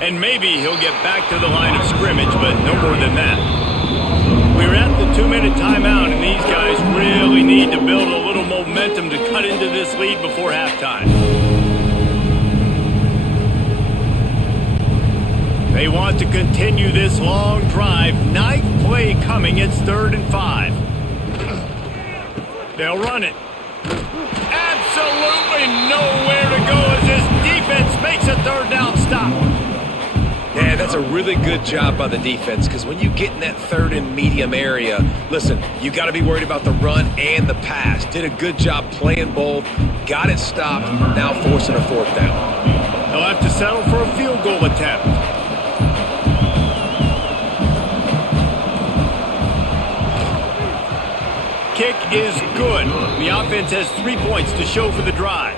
And maybe he'll get back to the line of scrimmage, but no more than that. We're at the 2-minute timeout, and these guys really need to build a little momentum to cut into this lead before halftime. They want to continue this long drive. Ninth play coming. It's 3rd and 5. They'll run it. Absolutely nowhere to go as this defense makes a 3rd down stop. Yeah, that's a really good job by the defense, because when you get in that 3rd and medium area, listen, you got to be worried about the run and the pass. Did a good job playing both, got it stopped, now forcing a 4th down. They'll have to settle for a field goal attempt. Kick is good. The offense has 3 points to show for the drive.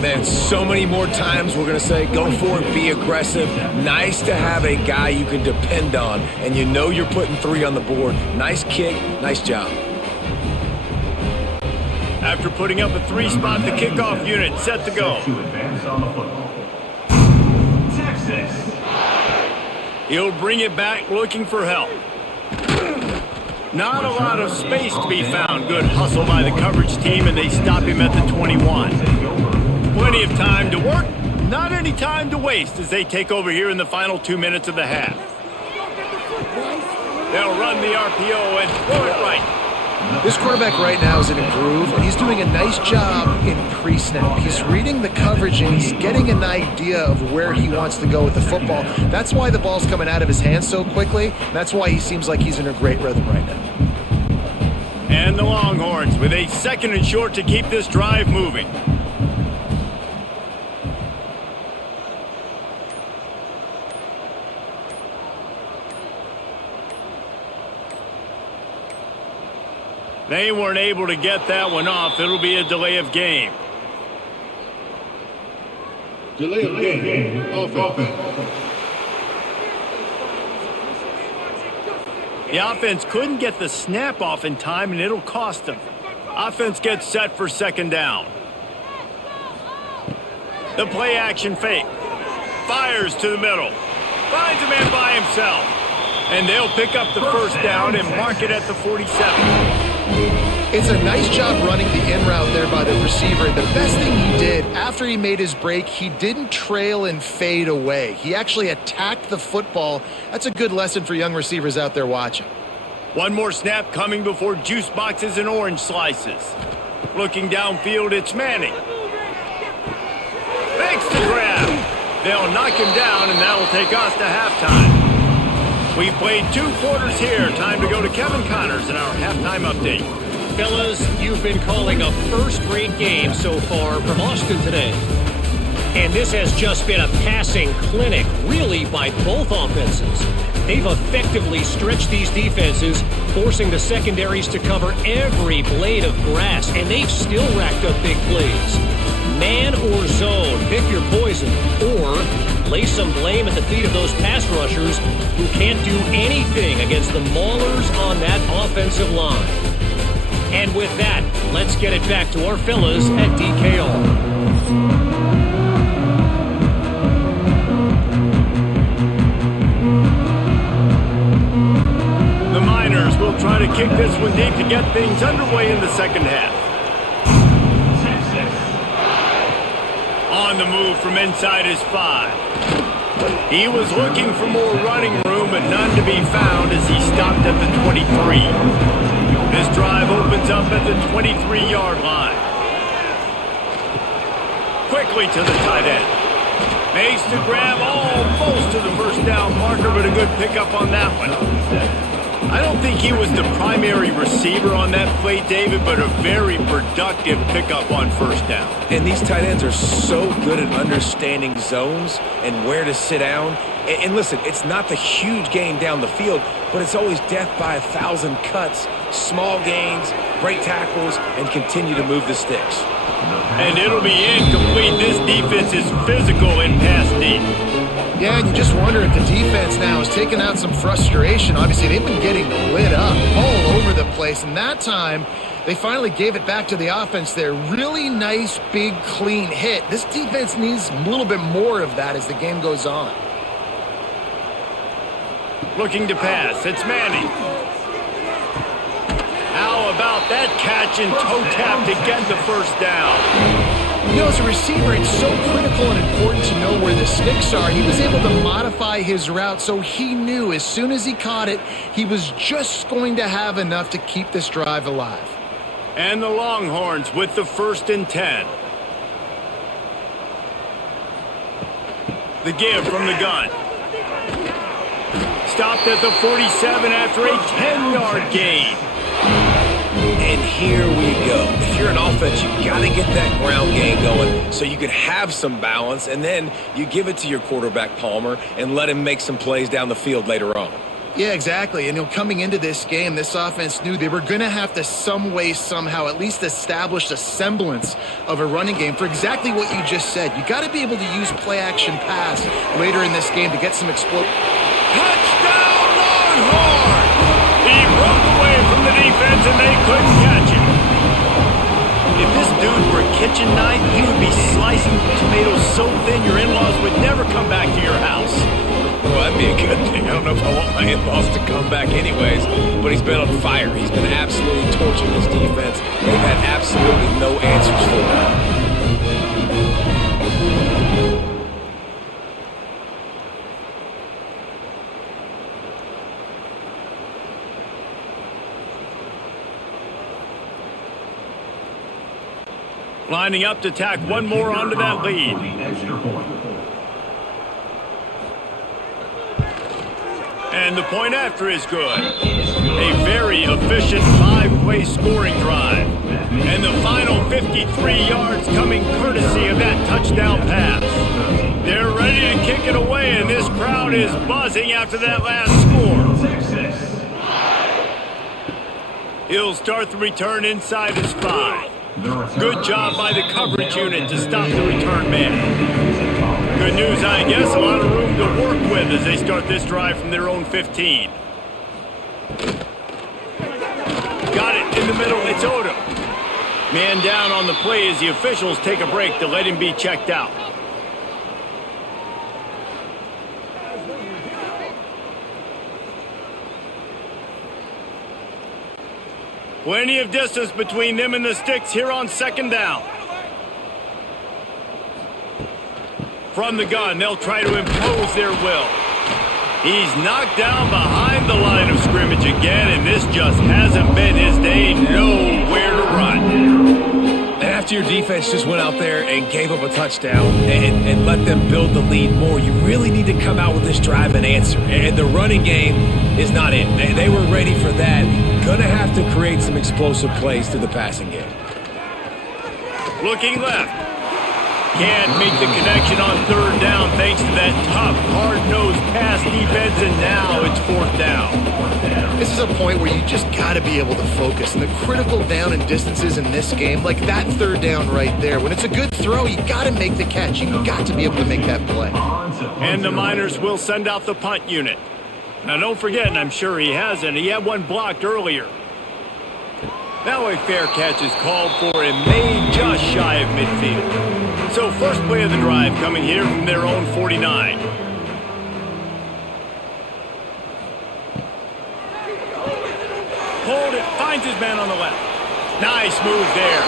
Man, so many more times we're going to say, go for it, be aggressive. Nice to have a guy you can depend on, and you know you're putting 3 on the board. Nice kick, nice job. After putting up a 3-spot, the kickoff unit set to go. To advance on the football. Texas. He'll bring it back looking for help. Not a lot of space to be found. Good hustle by the coverage team, and they stop him at the 21. Plenty of time to work, not any time to waste as they take over here in the final 2 minutes of the half. They'll run the RPO and throw it right. This quarterback right now is in a groove, and he's doing a nice job in pre-snap. He's reading the coverage, and he's getting an idea of where he wants to go with the football. That's why the ball's coming out of his hands so quickly. That's why he seems like he's in a great rhythm right now. And the Longhorns with a 2nd and short to keep this drive moving. They weren't able to get that one off. It'll be a delay of game. Delay of game. Offense. The offense couldn't get the snap off in time, and it'll cost them. Offense gets set for 2nd down. The play action fake. Fires to the middle. Finds a man by himself. And they'll pick up the 1st down and mark it at the 47. It's a nice job running the in route there by the receiver. The best thing he did after he made his break, he didn't trail and fade away. He actually attacked the football. That's a good lesson for young receivers out there watching. One more snap coming before juice boxes and orange slices. Looking downfield, it's Manning. Makes the grab. They'll knock him down, and that'll take us to halftime. We've played 2 quarters here. Time to go to Kevin Connors in our halftime update. Fellas, you've been calling a first-rate game so far from Austin today. And this has just been a passing clinic, really, by both offenses. They've effectively stretched these defenses, forcing the secondaries to cover every blade of grass, and they've still racked up big plays. Man or zone, pick your poison, or lay some blame at the feet of those pass rushers who can't do anything against the maulers on that offensive line. And with that, let's get it back to our fellas at DKR. try to kick this one deep to get things underway in the second half. On the move from inside his 5. He was looking for more running room, but none to be found as he stopped at the 23. This drive opens up at the 23-yard line. Quickly to the tight end. Makes the grab almost to the first down marker, but a good pickup on that one. I don't think he was the primary receiver on that play, David, but a very productive pickup on first down. And these tight ends are so good at understanding zones and where to sit down. And listen, it's not the huge gain down the field, but it's always death by 1,000 cuts, small gains, break tackles, and continue to move the sticks. And it'll be incomplete. This defense is physical in pass deep. Yeah, and you just wonder if the defense now is taking out some frustration. Obviously, they've been getting lit up all over the place, and that time they finally gave it back to the offense there. Really nice, big, clean hit. This defense needs a little bit more of that as the game goes on. Looking to pass. It's Manning. How about that catch and toe tap to get the first down? You know, as a receiver, it's so critical and important to know where the sticks are. He was able to modify his route, so he knew as soon as he caught it, he was just going to have enough to keep this drive alive. And the Longhorns with the 1st and 10. The give from the gun. Stopped at the 47 after a 10-yard gain. And here we go. If you're an offense, you got to get that ground game going so you can have some balance, and then you give it to your quarterback, Palmer, and let him make some plays down the field later on. Yeah, exactly. And coming into this game, this offense knew they were going to have to some way, somehow, at least establish a semblance of a running game for exactly what you just said. You got to be able to use play-action pass later in this game to get some explosion. Touchdown, Longhorns! He broke away from the defense and they couldn't catch him. If this dude were a kitchen knife, he would be slicing tomatoes so thin your in-laws would never come back to your house. Well, that'd be a good thing. I don't know if I want my in-laws to come back anyways, but he's been on fire. He's been absolutely torching this defense. They've had absolutely no answers for him. Lining up to tack one more onto that lead. And the point after is good. A very efficient 5-play scoring drive. And the final 53 yards coming courtesy of that touchdown pass. They're ready to kick it away, and this crowd is buzzing after that last score. He'll start the return inside his 5. Good job by the coverage unit to stop the return man. Good news, I guess, a lot of room to work with as they start this drive from their own 15. Got it in the middle, it's Odom. Man down on the play as the officials take a break to let him be checked out. Plenty of distance between them and the sticks here on second down. From the gun, they'll try to impose their will. He's knocked down behind the line of scrimmage again, and this just hasn't been his day. Nowhere to run. And after your defense just went out there and gave up a touchdown and let them build the lead more, you really need to come out with this drive and answer. And the running game is not in. They were ready for that. Going to have to create some explosive plays through the passing game. Looking left. Can't make the connection on third down thanks to that tough, hard-nosed pass defense, and now it's fourth down. This is a point where you just got to be able to focus. And the critical down and distances in this game, like that third down right there, when it's a good throw, you got to make the catch. You got to be able to make that play. And the Miners will send out the punt unit. Now, don't forget, and I'm sure he hasn't, he had one blocked earlier. Now a fair catch is called for and made just shy of midfield. So first play of the drive coming here from their own 49. finds his man on the left. Nice move there.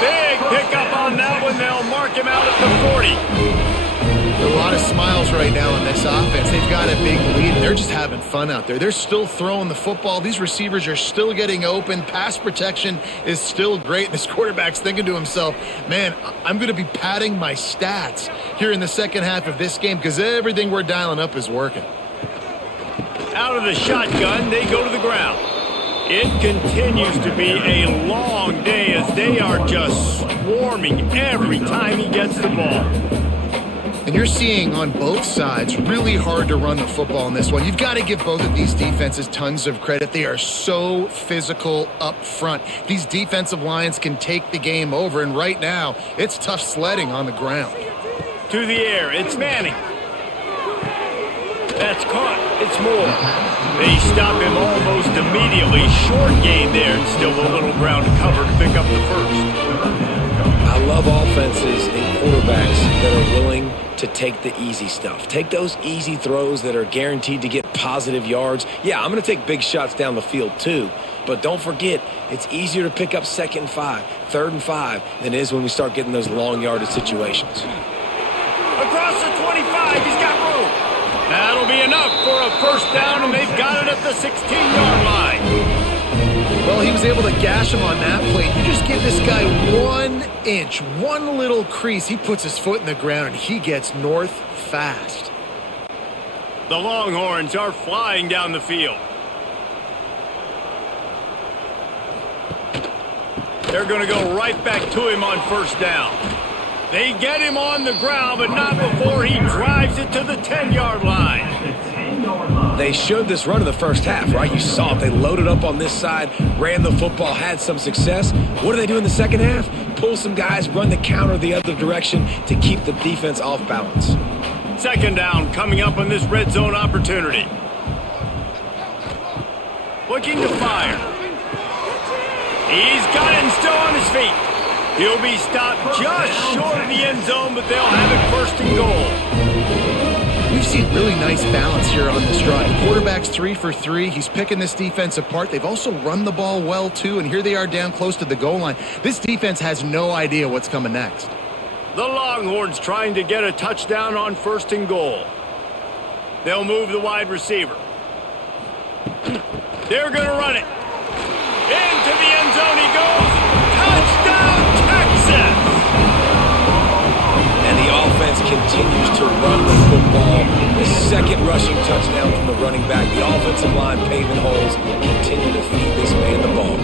Big pickup on that one. They'll mark him out at the 40. A lot of smiles right now in this offense. They've got a big lead. They're just having fun out there. They're still throwing the football. These receivers are still getting open. Pass protection is still great. This quarterback's thinking to himself, man, I'm going to be padding my stats here in the second half of this game because everything we're dialing up is working. Out of the shotgun, they go to the ground. It continues to be a long day as they are just swarming every time he gets the ball. And you're seeing on both sides really hard to run the football in this one. You've got to give both of these defenses tons of credit. They are so physical up front. These defensive lines can take the game over, and right now, it's tough sledding on the ground. To the air, it's Manning. That's caught. It's Moore. They stop him almost immediately. Short gain there, and still a little ground to cover to pick up the first. I love offenses and quarterbacks that are willing to take the easy stuff. Take those easy throws that are guaranteed to get positive yards. Yeah, I'm going to take big shots down the field too. But don't forget, it's easier to pick up 2nd and 5, 3rd and 5 than it is when we start getting those long yardage situations. Across the 25, he's got room. That'll be enough for a first down, and they've got it at the 16-yard line. Well, he was able to gash him on that play. You just give this guy 1 inch, one little crease. He puts his foot in the ground, and he gets north fast. The Longhorns are flying down the field. They're going to go right back to him on first down. They get him on the ground, but not before he drives it to the 10-yard line. They showed this run in the first half, right? You saw it. They loaded up on this side, ran the football, had some success. What do they do in the second half? Pull some guys, run the counter the other direction to keep the defense off balance. Second down coming up on this red zone opportunity. Looking to fire. He's got it and still on his feet. He'll be stopped just short of the end zone, but they'll have it first and goal. We've seen really nice balance here on this drive. Quarterback's 3 for 3. He's picking this defense apart. They've also run the ball well, too, and here they are down close to the goal line. This defense has no idea what's coming next. The Longhorns trying to get a touchdown on first and goal. They'll move the wide receiver. They're going to run it. Into the end zone he goes. Touchdown, Texas! And the offense continues to run the football. The second rushing touchdown from the running back. The offensive line paving holes. Continue to feed this man the ball.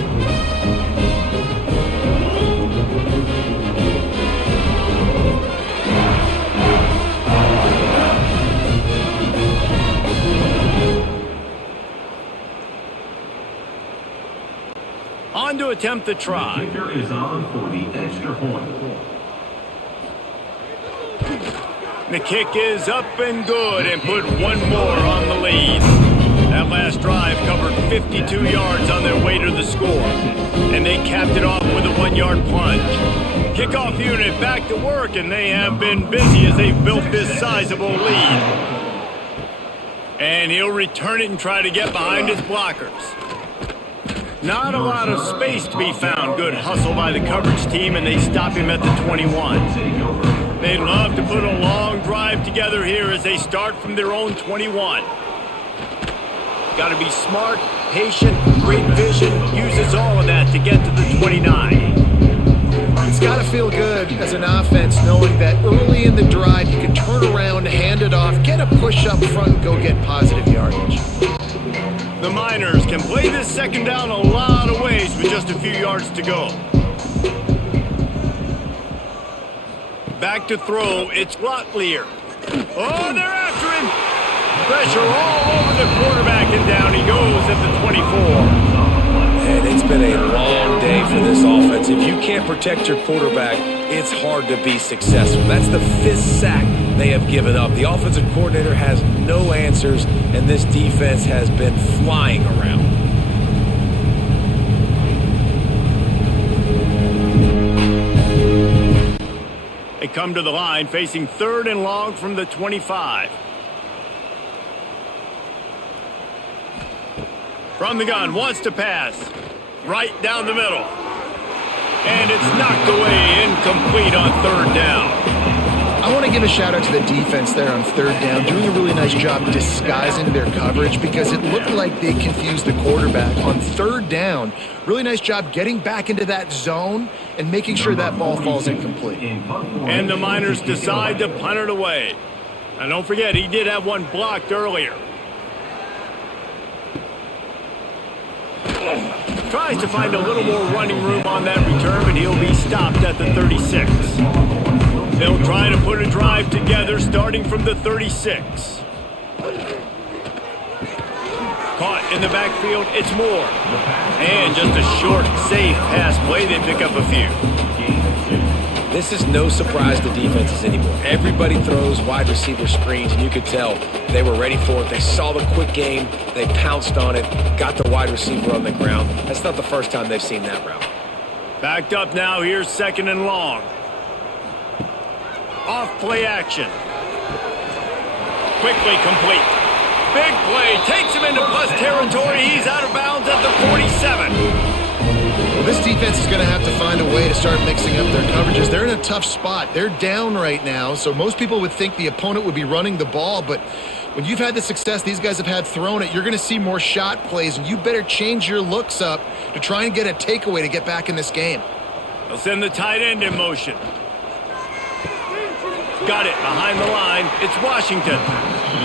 On to attempt the try. The kicker is on for the extra point. The kick is up and good and put one more on the lead. That last drive covered 52 yards on their way to the score, and they capped it off with a 1-yard plunge. Kickoff unit back to work, and they have been busy as they've built this sizable lead. And he'll return it and try to get behind his blockers. Not a lot of space to be found. Good hustle by the coverage team, and they stop him at the 21. They'd love to put a long drive together here as they start from their own 21. Got to be smart, patient, great vision, uses all of that to get to the 29. It's got to feel good as an offense knowing that early in the drive you can turn around, hand it off, get a push up front, and go get positive yardage. The Miners can play this second down a lot of ways with just a few yards to go. Back to throw, it's Locklear. Oh, they're after him! Pressure all over the quarterback, and down he goes at the 24. And it's been a long day for this offense. If you can't protect your quarterback, it's hard to be successful. That's the 5th sack they have given up. The offensive coordinator has no answers, and this defense has been flying around. They come to the line facing 3rd and long from the 25. From the gun, wants to pass. right down the middle. And it's knocked away, incomplete on third down. I want to give a shout out to the defense there on third down, doing a really nice job disguising their coverage because it looked like they confused the quarterback on third down. Really nice job getting back into that zone and making sure that ball falls incomplete. And the Miners decide to punt it away. And don't forget, he did have one blocked earlier. Tries to find a little more running room on that return, but he'll be stopped at the 36. They'll try to put a drive together starting from the 36. Caught in the backfield, it's Moore. And just a short, safe pass play, they pick up a few. This is no surprise to defenses anymore. Everybody throws wide receiver screens, and you could tell they were ready for it. They saw the quick game. They pounced on it, got the wide receiver on the ground. That's not the first time they've seen that route. Backed up now, here's second and long. Off play action. Quickly complete. Big play, takes him into plus territory. He's out of bounds at the 47. Well, this defense is going to have to find a way to start mixing up their coverages. They're in a tough spot. They're down right now, so most people would think the opponent would be running the ball, but when you've had the success these guys have had throwing it, you're going to see more shot plays, and you better change your looks up to try and get a takeaway to get back in this game. They'll send the tight end in motion. Got it behind the line. It's Washington.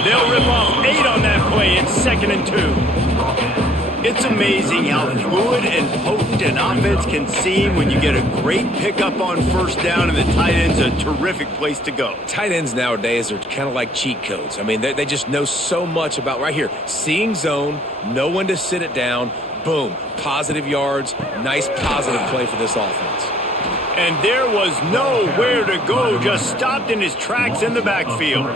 They'll rip off 8 on that play. It's 2nd and 2. It's amazing how fluid and potent an offense can seem when you get a great pickup on first down, and the tight end's a terrific place to go. Tight ends nowadays are kind of like cheat codes. I mean, they just know so much about right here. Seeing zone, know when to sit it down, boom, positive yards, nice positive play for this offense. And there was nowhere to go, just stopped in his tracks in the backfield.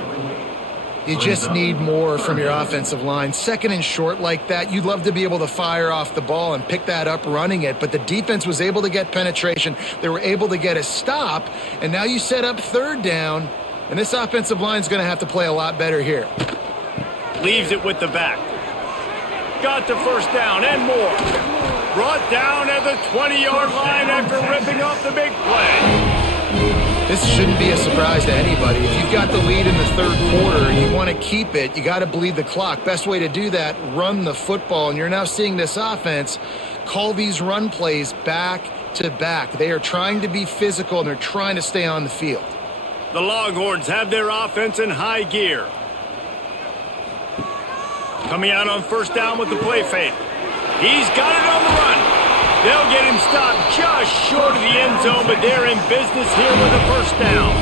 You just need more from your offensive line. Second and short like that, you'd love to be able to fire off the ball and pick that up running it, but the defense was able to get penetration. They were able to get a stop, and now you set up third down, and this offensive line is going to have to play a lot better here. Leaves it with the back. Got the first down and more. Brought down at the 20-yard line after ripping off the big play. This shouldn't be a surprise to anybody. If you've got the lead in the third quarter and you want to keep it, you got to bleed the clock. Best way to do that, run the football. And you're now seeing this offense call these run plays back to back. They are trying to be physical, and they're trying to stay on the field. The Longhorns have their offense in high gear. Coming out on first down with the play fake. He's got it on the run. They'll get him stopped just short of the end zone, but they're in business here with a first down.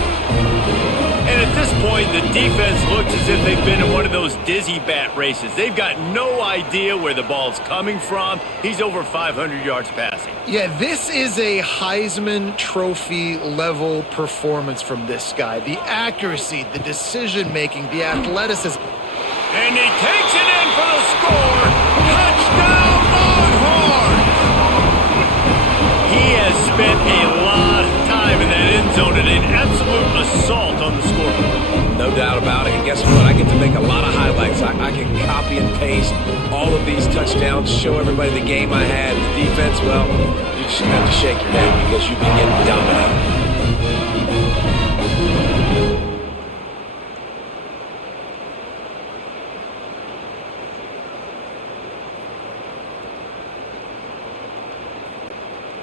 And at this point, the defense looks as if they've been in one of those dizzy bat races. They've got no idea where the ball's coming from. He's over 500 yards passing. Yeah, this is a Heisman Trophy level performance from this guy. The accuracy, the decision-making, the athleticism. And he takes it in for the score. Touchdown, Longhorns! He has spent a lot of time in that end zone and an absolute assault on the scoreboard. No doubt about it. And guess what? I get to make a lot of highlights. I can copy and paste all of these touchdowns, show everybody the game I had. The defense, well, you just have to shake your head because you've been getting dominated.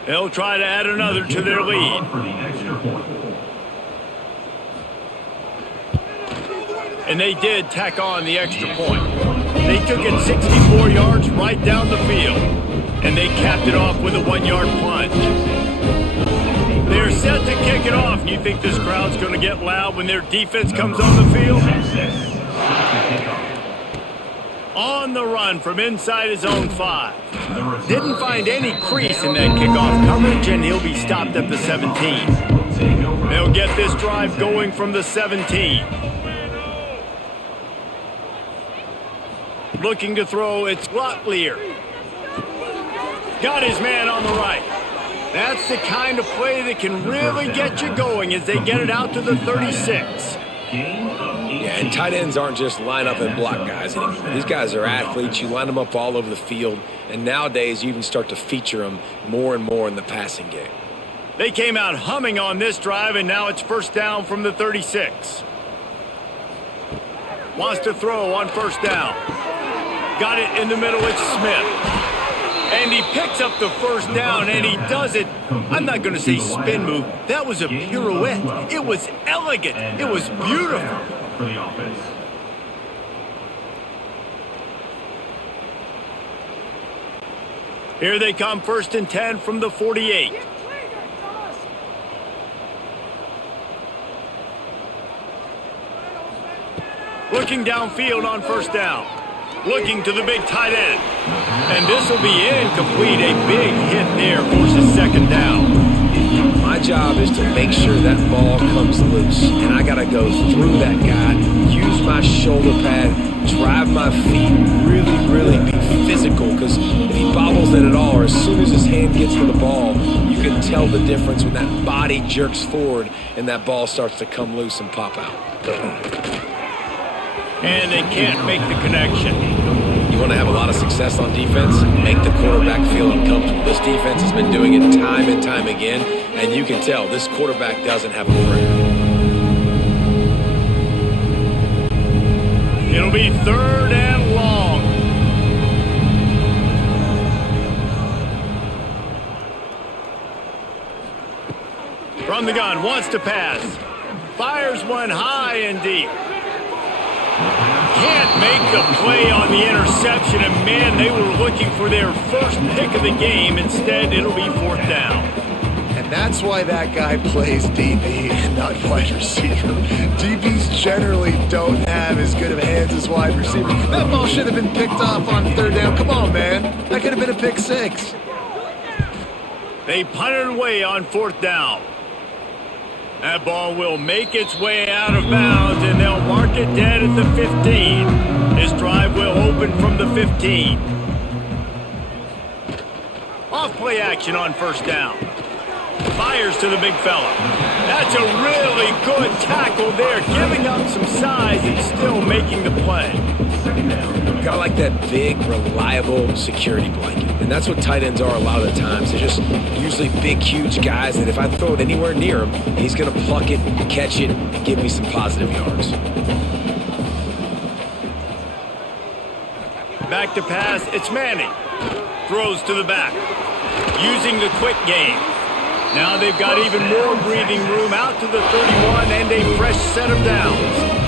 They'll try to add another to their lead. And they did tack on the extra point. They took it 64 yards right down the field. And they capped it off with a 1-yard plunge. They're set to kick it off. And you think this crowd's going to get loud when their defense comes on the field? On the run from inside his own 5. Didn't find any crease in that kickoff coverage, and he'll be stopped at the 17. They'll get this drive going from the 17. Looking to throw, it's Locklear. Got his man on the right. That's the kind of play that can really get you going as they get it out to the 36. Yeah, and tight ends aren't just line up and block guys anymore. These guys are athletes. You line them up all over the field, and nowadays you even start to feature them more and more in the passing game. They came out humming on this drive, and now it's first down from the 36. Wants to throw on first down. Got it in the middle, it's Smith. And he picks up the first down, and he does it. I'm not going to say spin move. That was a pirouette. It was elegant. It was beautiful. For the offense. Here they come, first and 10 from the 48. Looking downfield on first down. Looking to the big tight end. And this will be incomplete. A big hit there forces second down. My job is to make sure that ball comes loose, and I got to go through that guy, use my shoulder pad, drive my feet, really be physical, because if he bobbles it at all, or as soon as his hand gets to the ball, you can tell the difference when that body jerks forward and that ball starts to come loose and pop out. And they can't make the connection. You want to have a lot of success on defense? Make the quarterback feel uncomfortable. This defense has been doing it time and time again, and you can tell this quarterback doesn't have a prayer. It'll be third and long. From the gun, wants to pass. Fires one high and deep. Can't make the play on the interception, and man, they were looking for their first pick of the game. Instead, it'll be fourth down. And that's why that guy plays DB and not wide receiver. DBs generally don't have as good of hands as wide receiver. That ball should have been picked off on third down. Come on, man. That could have been a pick six. They punted away on fourth down. That ball will make its way out of bounds, and they'll mark it dead at the 15. This drive will open from the 15. Off play action on first down. Fires to the big fella. That's a really good tackle there, giving up some size and still making the play. Got like that big, reliable security blanket. And that's what tight ends are a lot of the times. They're just usually big, huge guys that if I throw it anywhere near him, he's going to pluck it, catch it, and give me some positive yards. Back to pass, it's Manning. Throws to the back. Using the quick game. Now they've got even more breathing room out to the 31 and a fresh set of downs.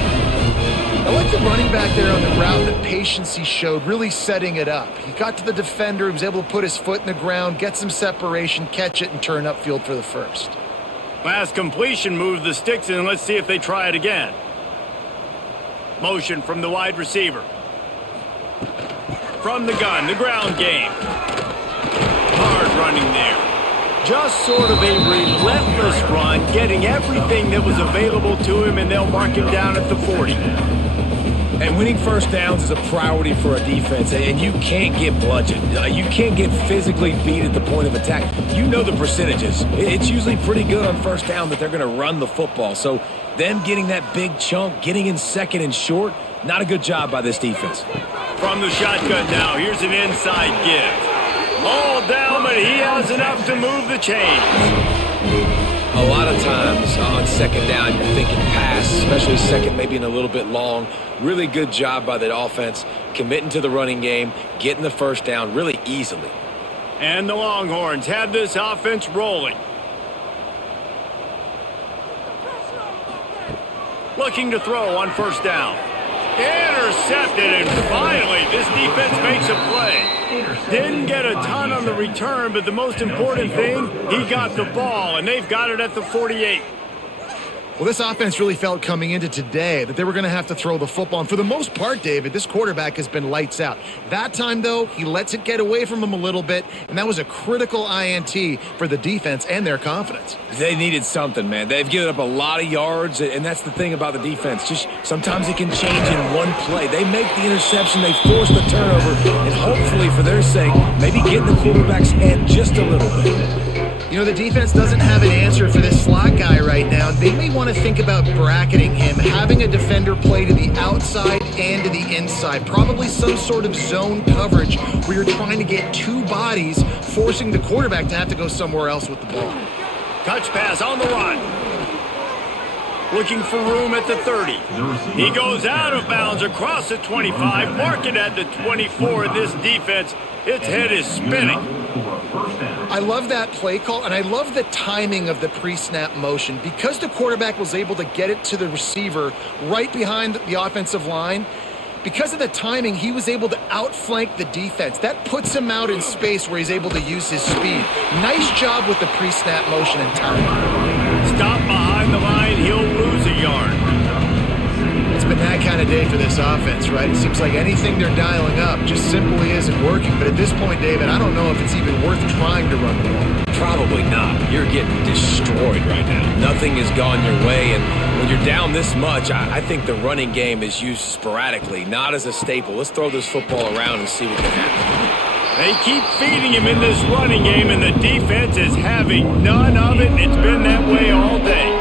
I like the running back there on the route, the patience he showed, really setting it up. He got to the defender, he was able to put his foot in the ground, get some separation, catch it, and turn upfield for the first. Last completion moved the sticks in. Let's see if they try it again. Motion from the wide receiver. From the gun, the ground game. Hard running there. Just sort of a relentless run, getting everything that was available to him, and they'll mark him down at the 40. And winning first downs is a priority for a defense, and you can't get bludgeoned. You can't get physically beat at the point of attack. You know the percentages. It's usually pretty good on first down that they're going to run the football. So them getting that big chunk, getting in second and short, not a good job by this defense. From the shotgun now, here's an inside give. All down, but he has enough to move the chains. A lot of times on second down, you're thinking pass, especially second, maybe in a little bit long. Really good job by the offense, committing to the running game, getting the first down really easily. And the Longhorns have this offense rolling. Looking to throw on first down. Intercepted, and finally this defense makes a play. Didn't get a ton on the return, but the most important thing, he got the ball, and they've got it at the 48. Well, this offense really felt coming into today that they were going to have to throw the football. And for the most part, David, this quarterback has been lights out. That time, though, he lets it get away from him a little bit, and that was a critical INT for the defense and their confidence. They needed something, man. They've given up a lot of yards, and that's the thing about the defense. Just sometimes it can change in one play. They make the interception, they force the turnover, and hopefully, for their sake, maybe get in the quarterback's head just a little bit. You You know, the defense doesn't have an answer for this slot guy right now. They may want to think about bracketing him, having a defender play to the outside and to the inside. Probably some sort of zone coverage where you're trying to get two bodies, forcing the quarterback to have to go somewhere else with the ball. Touch pass on the run. Looking for room at the 30. He goes out of bounds across the 25, marking at the 24 in this defense. Its head is spinning. I love that play call, and I love the timing of the pre-snap motion. Because the quarterback was able to get it to the receiver right behind the offensive line, because of the timing, he was able to outflank the defense. That puts him out in space where he's able to use his speed. Nice job with the pre-snap motion and timing. Stop behind the line, he'll lose a yard. It's been that kind of day for this offense, right? It seems like anything they're dialing up just simply isn't working. But at this point, David, I don't know if it's even worth trying to run the ball. Probably not. You're getting destroyed right now. Nothing has gone your way, and when you're down this much, I think the running game is used sporadically, not as a staple. Let's throw this football around and see what can happen. They keep feeding him in this running game, and the defense is having none of it. It's been that way all day.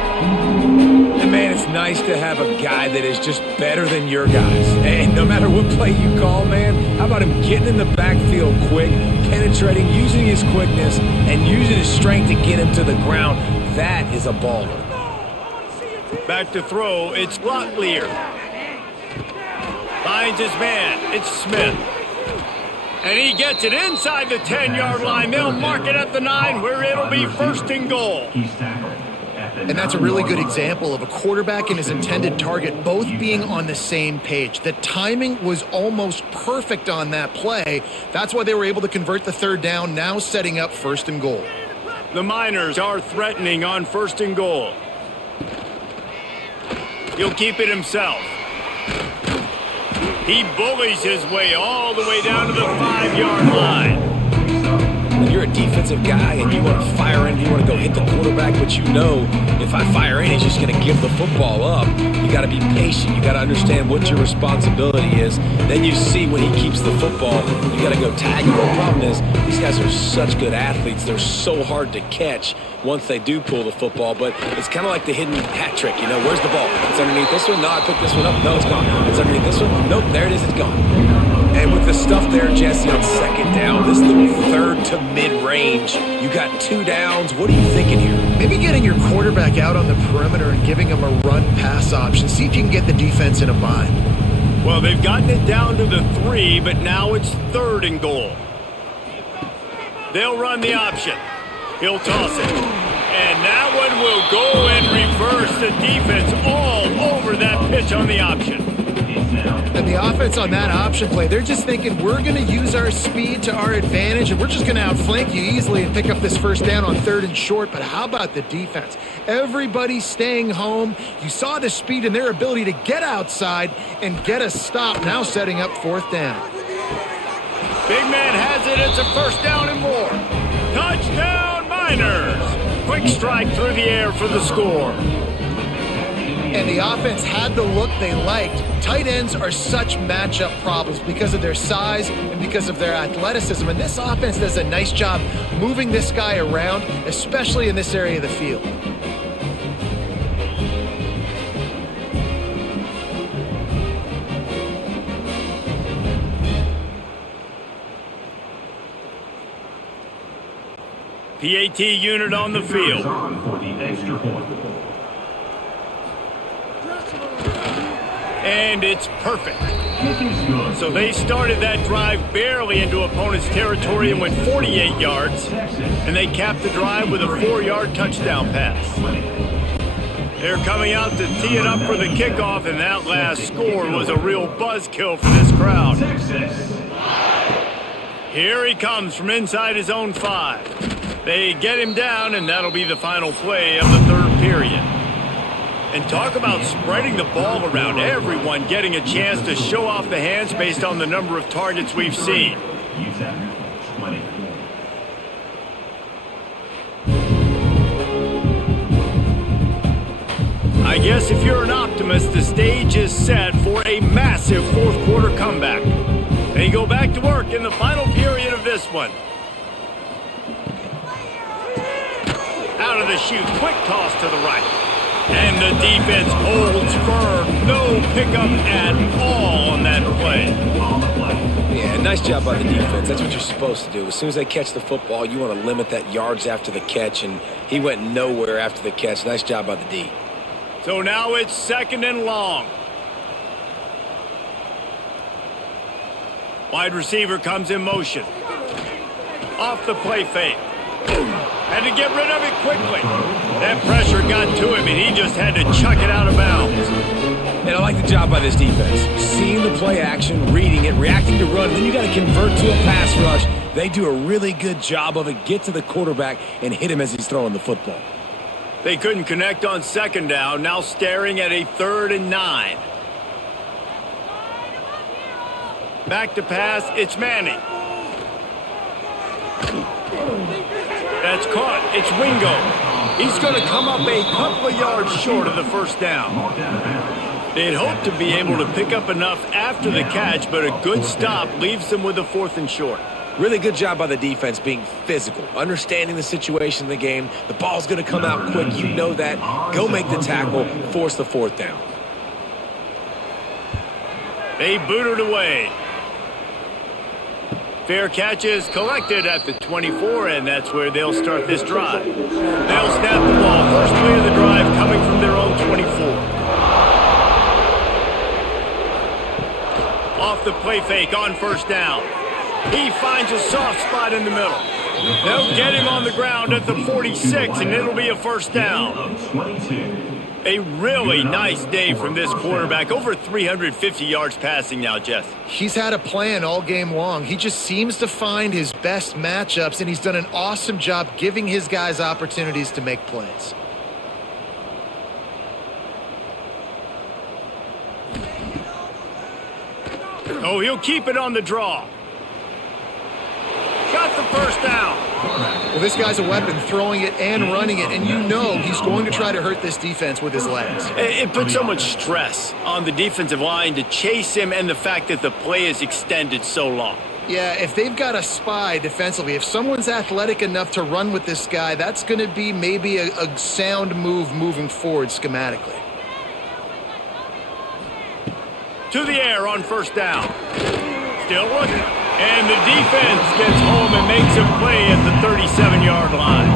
And man, it's nice to have a guy that is just better than your guys. And no matter what play you call, man, how about him getting in the backfield quick, penetrating, using his quickness, and using his strength to get him to the ground? That is a baller. Back to throw, it's Locklear. Finds his man, it's Smith. And he gets it inside the 10-yard line. They'll mark it at the 9, where it'll be first and goal. And that's a really good example of a quarterback and his intended target both being on the same page. The timing was almost perfect on that play. That's why they were able to convert the third down, now setting up first and goal. The Miners are threatening on first and goal. He'll keep it himself. He bullies his way all the way down to the 5-yard line. When you're a defensive guy and you want to fire in, you want to go hit the quarterback, but you know if I fire in, he's just going to give the football up. You got to be patient. You got to understand what your responsibility is. Then you see when he keeps the football, you got to go tag him. The problem is these guys are such good athletes. They're so hard to catch once they do pull the football, but it's kind of like the hidden hat trick. You know, where's the ball? It's underneath this one. No, I picked this one up. No, it's gone. It's underneath this one. Nope, there it is. It's gone. And with the stuff there, Jesse, on second down, this little third to mid-range, you got 2 downs. What are you thinking here? Maybe getting your quarterback out on the perimeter and giving him a run-pass option. See if you can get the defense in a bind. Well, they've gotten it down to the 3, but now it's third and goal. They'll run the option. He'll toss it. And that one will go and reverse the defense all over that pitch on the option. And the offense on that option play, they're just thinking, we're going to use our speed to our advantage, and we're just going to outflank you easily and pick up this first down on third and short. But how about the defense? Everybody's staying home. You saw the speed and their ability to get outside and get a stop, now setting up fourth down. Big man has it. It's a first down and more. Touchdown, Miners. Quick strike through the air for the score. And the offense had the look they liked. Tight ends are such matchup problems because of their size and because of their athleticism. And this offense does a nice job moving this guy around, especially in this area of the field. PAT unit on the field. For the extra point. And it's perfect. Kick is good. So they started that drive barely into opponent's territory and went 48 yards. And they capped the drive with a 4-yard touchdown pass. They're coming out to tee it up for the kickoff, and that last score was a real buzzkill for this crowd. Here he comes from inside his own 5. They get him down, and that'll be the final play of the third period. And talk about spreading the ball around. Everyone getting a chance to show off the hands based on the number of targets we've seen. UTEP 20. I guess if you're an optimist, the stage is set for a massive fourth quarter comeback. They go back to work in the final period of this one. out of the chute. Quick toss to the right. And the defense holds firm. No pickup at all on that play. Yeah, nice job by the defense. That's what you're supposed to do. As soon as they catch the football, you want to limit that yards after the catch, and he went nowhere after the catch. Nice job by the D. So now it's 2nd and long. Wide receiver comes in motion. Off the play fake. Had to get rid of it quickly. That pressure got to him, and he just had to chuck it out of bounds. And I like the job by this defense. Seeing the play action, reading it, reacting to run, and then you got to convert to a pass rush. They do a really good job of it. Get to the quarterback and hit him as he's throwing the football. They couldn't connect on 2nd down, now staring at a 3rd and 9. Back to pass, it's Manning. That's caught, it's Wingo. He's going to come up a couple of yards short of the 1st down. They'd hoped to be able to pick up enough after the catch, but a good stop leaves them with a 4th and short. Really good job by the defense being physical, understanding the situation in the game. The ball's going to come out quick. You know that. Go make the tackle, force the 4th down. They boot it away. Fair catch is collected at the 24, and that's where they'll start this drive. They'll snap the ball. First play of the drive coming from their own 24. Off the play fake on 1st down. He finds a soft spot in the middle. They'll get him on the ground at the 46, and it'll be a 1st down. A really nice day from this quarterback. Over 350 yards passing now, Jess. He's had a plan all game long. He just seems to find his best matchups, and he's done an awesome job giving his guys opportunities to make plays. Oh, he'll keep it on the draw. Got the 1st down. Well, this guy's a weapon, throwing it and running it, and you know he's going to try to hurt this defense with his legs. It puts so much stress on the defensive line to chase him, and the fact that the play is extended so long. Yeah, if they've got a spy defensively, if someone's athletic enough to run with this guy, that's going to be maybe a sound move moving forward schematically. To the air on 1st down. Still looking. And the defense gets home and makes a play at the 37-yard line.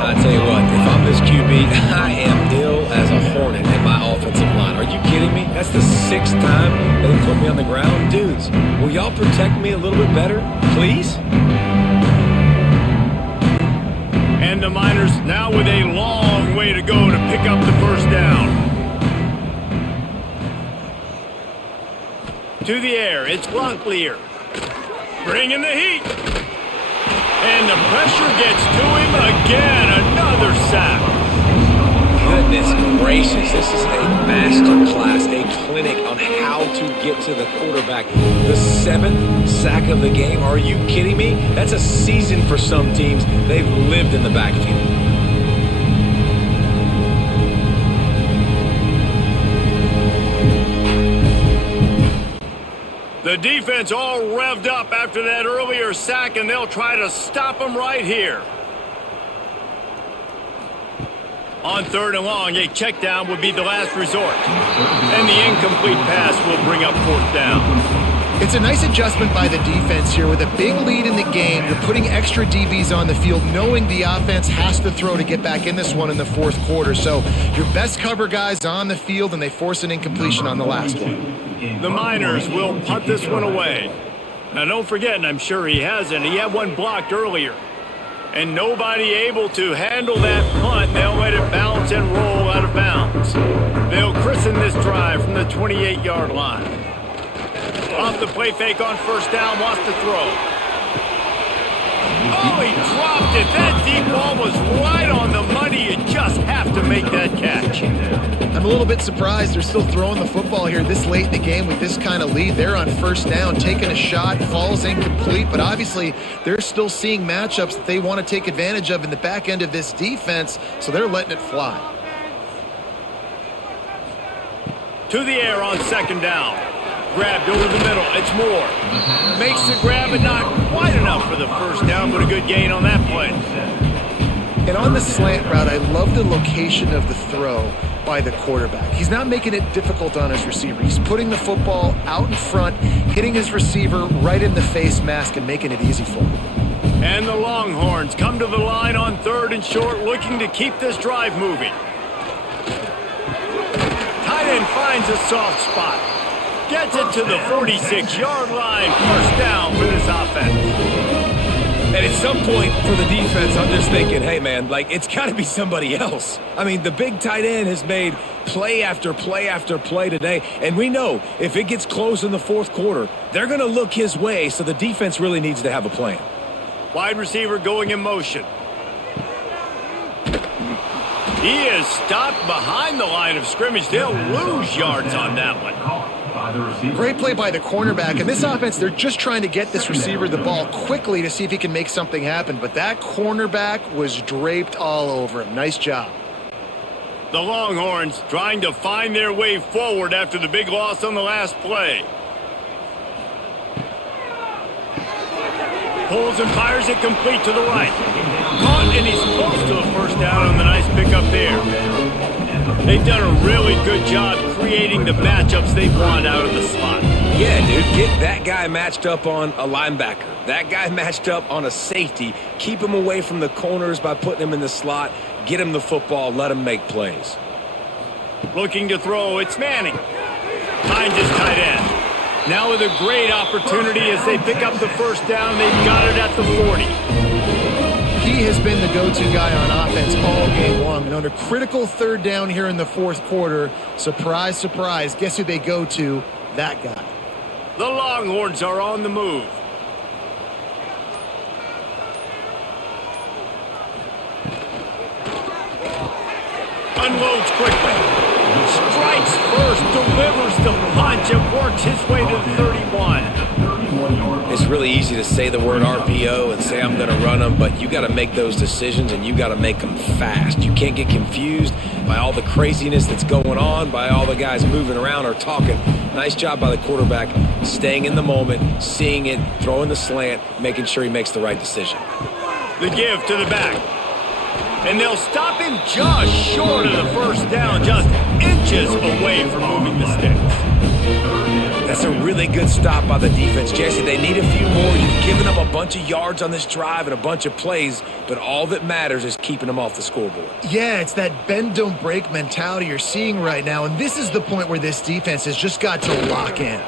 I tell you what, if I'm this QB, I am ill as a hornet in my offensive line. Are you kidding me? That's the 6th time they put me on the ground. Dudes, will y'all protect me a little bit better, please? And the Miners now with a long way to go to pick up the 1st down. To the air, it's Locklear. Bringing the heat. And the pressure gets to him again. Another sack. Goodness gracious, this is a master class, a clinic on how to get to the quarterback. The 7th sack of the game. Are you kidding me? That's a season for some teams. They've lived in the backfield. The defense all revved up after that earlier sack, and they'll try to stop him right here. On 3rd and long, a check down would be the last resort. And the incomplete pass will bring up 4th down. It's a nice adjustment by the defense here. With a big lead in the game, you're putting extra DBs on the field, knowing the offense has to throw to get back in this one in the 4th quarter. So your best cover guys on the field, and they force an incompletion on the last one. The Miners will punt this one away. Now don't forget, and I'm sure he hasn't, he had one blocked earlier. And nobody able to handle that punt. They'll let it bounce and roll out of bounds. They'll christen this drive from the 28-yard line. Off the play fake on 1st down, wants to throw. Oh, he dropped it. That deep ball was right on the money. You just have to make that catch. I'm a little bit surprised they're still throwing the football here this late in the game with this kind of lead. They're on 1st down, taking a shot, falls incomplete, but obviously they're still seeing matchups that they want to take advantage of in the back end of this defense, so they're letting it fly. To the air on 2nd down. Grabbed over the middle. It's Moore. Makes the grab, but not quite enough for the 1st down, but a good gain on that play. And on the slant route, I love the location of the throw by the quarterback. He's not making it difficult on his receiver. He's putting the football out in front, hitting his receiver right in the face mask and making it easy for him. And the Longhorns come to the line on 3rd and short, looking to keep this drive moving. Tight end finds a soft spot. Gets it to the 46-yard line. First down for this offense. And at some point for the defense, I'm just thinking, hey, man, like, it's got to be somebody else. I mean, the big tight end has made play after play after play today. And we know if it gets close in the 4th quarter, they're going to look his way, so the defense really needs to have a plan. Wide receiver going in motion. He is stopped behind the line of scrimmage. They'll lose yards on that one. Great play by the cornerback. And this offense, they're just trying to get this receiver the ball quickly to see if he can make something happen. But that cornerback was draped all over him. Nice job. The Longhorns trying to find their way forward after the big loss on the last play. Pulls and fires it complete to the right. Caught, and he's close to the first down on the nice pickup there. They've done a really good job creating the matchups they want out of the slot. Yeah, dude, get that guy matched up on a linebacker. That guy matched up on a safety. Keep him away from the corners by putting him in the slot. Get him the football. Let him make plays. Looking to throw, it's Manning. Finds his tight end. Now with a great opportunity as they pick up the first down. They've got it at the 40. He has been the go-to guy on offense all game long. And under critical 3rd down here in the 4th quarter, surprise, surprise, guess who they go to? That guy. The Longhorns are on the move. Unloads quickly. Strikes first, delivers the punch, and works his way to the 31. It's really easy to say the word RPO and say I'm going to run them, but you got to make those decisions and you got to make them fast. You can't get confused by all the craziness that's going on, by all the guys moving around or talking. Nice job by the quarterback, staying in the moment, seeing it, throwing the slant, making sure he makes the right decision. The give to the back. And they'll stop him just short of the first down, just inches away from moving the sticks. That's a really good stop by the defense, Jesse. They need a few more. You've given up a bunch of yards on this drive and a bunch of plays, but all that matters is keeping them off the scoreboard. Yeah, it's that bend, don't break mentality you're seeing right now, and this is the point where this defense has just got to lock in.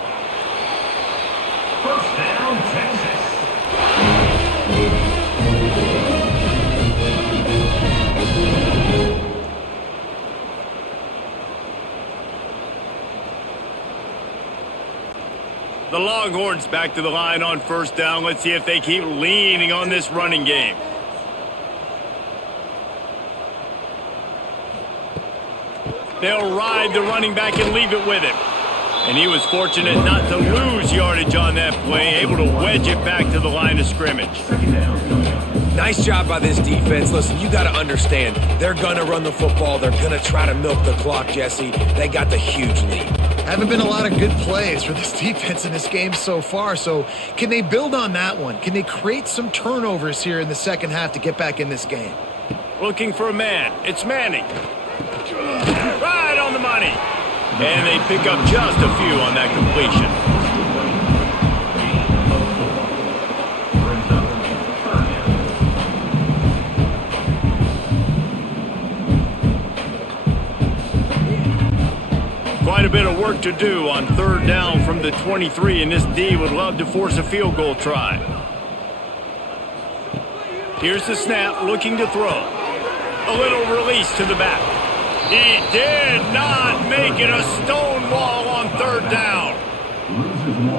First down, Texas. The Longhorns back to the line on first down. Let's see if they keep leaning on this running game. They'll ride the running back and leave it with him. And he was fortunate not to lose yardage on that play, able to wedge it back to the line of scrimmage. Nice job by this defense. Listen, you got to understand, they're going to run the football. They're going to try to milk the clock, Jesse. They got the huge lead. Haven't been a lot of good plays for this defense in this game so far, so can they build on that one? Can they create some turnovers here in the second half to get back in this game? Looking for a man. It's Manning. Right on the money. And they pick up just a few on that completion. Quite a bit of work to do on third down from the 23, and this D would love to force a field goal try. Here's the snap, looking to throw. A little release to the back. He did not make it a stone wall on third down.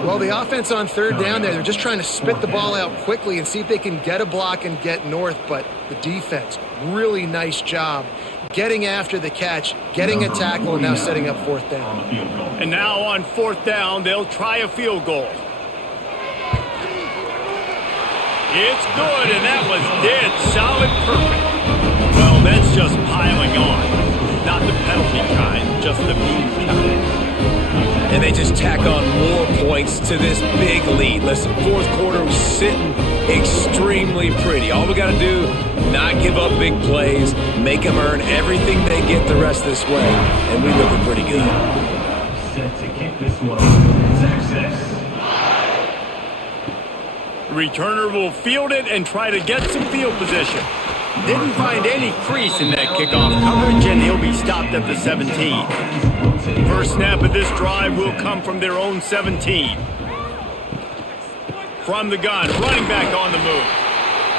Well, the offense on third down there, they're just trying to spit the ball out quickly and see if they can get a block and get north, but the defense, really nice job getting after the catch, getting a tackle, and now setting up fourth down. And now on fourth down, they'll try a field goal. It's good, and that was dead solid perfect. Well, that's just piling on. Not the penalty kind, just the mean kind. And they just tack on more points points to this big lead. Listen, fourth quarter was sitting extremely pretty. All we got to do, not give up big plays, make them earn everything they get the rest of this way, and we looking pretty good. Set to kick this one. Success. Returner will field it and try to get some field position. Didn't find any crease in that kickoff coverage, and he'll be stopped at the 17. First snap of this drive will come from their own 17. From the gun, running back on the move.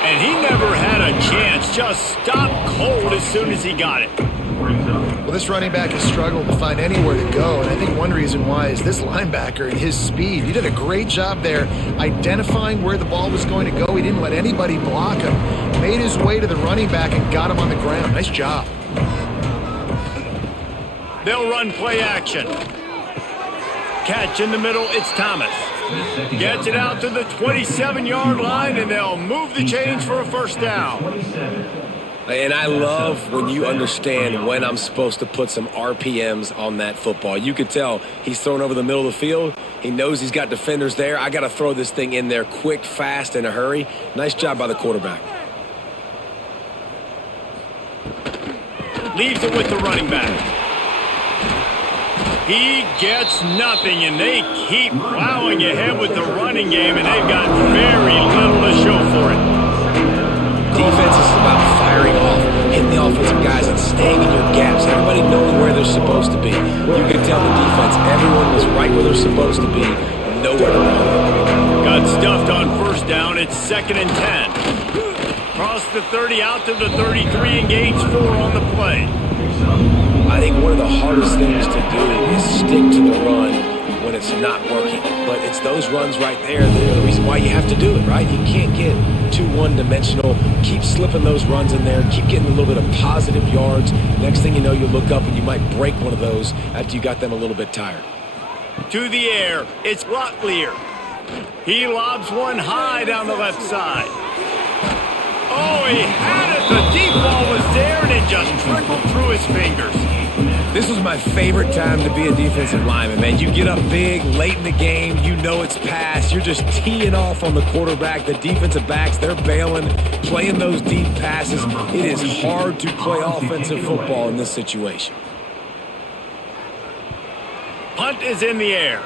And he never had a chance, just stopped cold as soon as he got it. Well, this running back has struggled to find anywhere to go, and I think one reason why is this linebacker and his speed. He did a great job there identifying where the ball was going to go. He didn't let anybody block him. Made his way to the running back and got him on the ground. Nice job. They'll run play action. Catch in the middle, it's Thomas. Gets it out to the 27-yard line, and they'll move the chains for a first down. And I love when you understand when I'm supposed to put some RPMs on that football. You could tell he's thrown over the middle of the field. He knows he's got defenders there. I got to throw this thing in there quick, fast, in a hurry. Nice job by the quarterback. Leaves it with the running back. He gets nothing, and they keep plowing ahead with the running game, and they've got very little to show for it. Defense is about firing off, hitting the offensive guys, and staying in your gaps. Everybody knowing where they're supposed to be. You can tell the defense, everyone was right where they're supposed to be, nowhere to run. Got stuffed on first down. It's 2nd and 10. Cross the 30 out to the 33, engage 4 on the play. I think one of the hardest things to do is stick to the run when it's not working. But it's those runs right there that are the reason why you have to do it, right? You can't get too one-dimensional. Keep slipping those runs in there. Keep getting a little bit of positive yards. Next thing you know, you look up and you might break one of those after you got them a little bit tired. To the air, it's Locklear. He lobs one high down the left side. Oh, he had it. The deep ball was there, and it just trickled through his fingers. This was my favorite time to be a defensive lineman, man. You get up big, late in the game, you know it's past. You're just teeing off on the quarterback. The defensive backs, they're bailing, playing those deep passes. It is hard to play offensive football in this situation. Punt is in the air.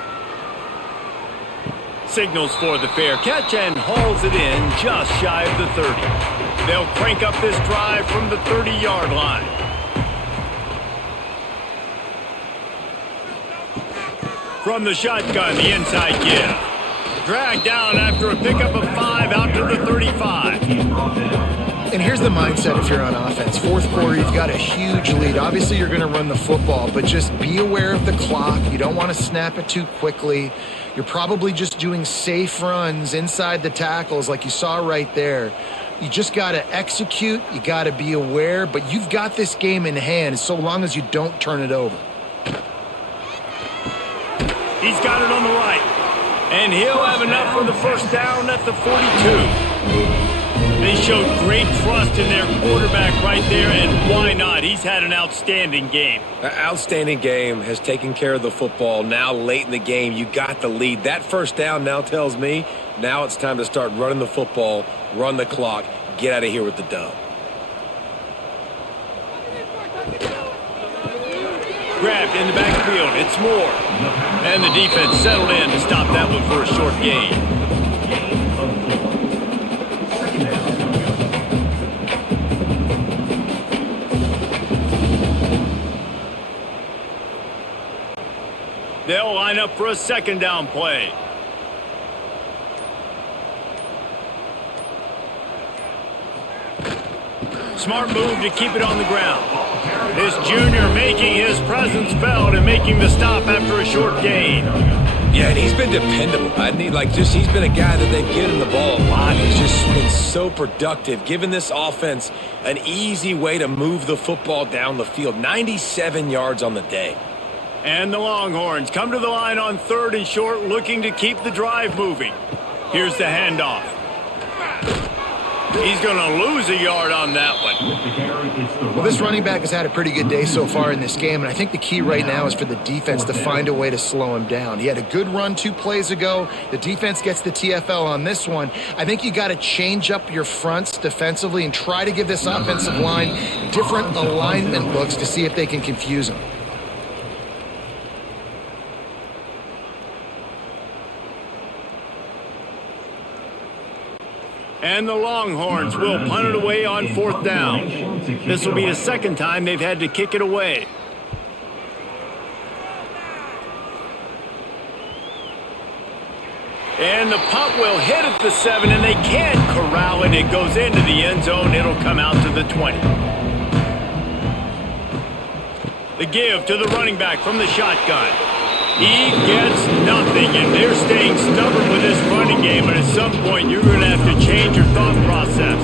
Signals for the fair catch and hauls it in just shy of the 30. They'll crank up this drive from the 30-yard line. From the shotgun, the inside give. Dragged down after a pickup of 5 out to the 35. And here's the mindset if you're on offense. Fourth quarter, you've got a huge lead. Obviously, you're going to run the football, but just be aware of the clock. You don't want to snap it too quickly. You're probably just doing safe runs inside the tackles like you saw right there. You just got to execute. You got to be aware, but you've got this game in hand so long as you don't turn it over. He's got it on the right, and he'll have enough for the first down at the 42. They showed great trust in their quarterback right there, and why not? He's had an outstanding game. An outstanding game, has taken care of the football. Now late in the game, you got the lead. That first down now tells me now it's time to start running the football, run the clock, get out of here with the dub. Grabbed in the backfield, it's Moore. And the defense settled in to stop that one for a short gain. They'll line up for a second down play. Smart move to keep it on the ground. This junior making his presence felt and making the stop after a short gain. Yeah, and he's been dependable. He's been a guy that they've given the ball a lot. He's just been so productive, giving this offense an easy way to move the football down the field. 97 yards on the day. And the Longhorns come to the line on 3rd and short, looking to keep the drive moving. Here's the handoff. He's going to lose a yard on that one. With the carry, it's the Well, this running back has had a pretty good day so far in this game, and I think the key right now is for the defense to find a way to slow him down. He had a good run 2 plays ago. The defense gets the TFL on this one. I think you got to change up your fronts defensively and try to give this offensive line different alignment looks to see if they can confuse him. And the Longhorns will punt it away on 4th down. This will be the second time they've had to kick it away. And the punt will hit at the 7, and they can't corral it. It goes into the end zone. It'll come out to the 20. The give to the running back from the shotgun. He gets nothing, and they're staying stubborn with this running game, but at some point you're going to have to change your thought process.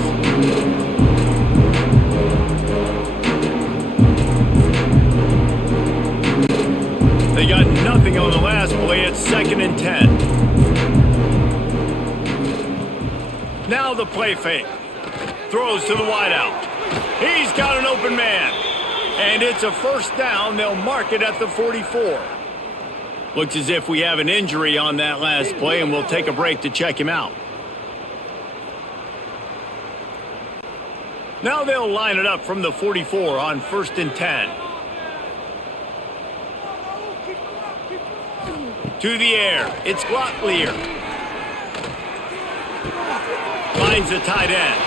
They got nothing on the last play. It's 2nd and 10. Now the play fake. Throws to the wideout. He's got an open man. And it's a 1st down. They'll mark it at the 44. Looks as if we have an injury on that last play, and we'll take a break to check him out. Now they'll line it up from the 44 on 1st and 10. To the air. It's Locklear. Finds the tight end.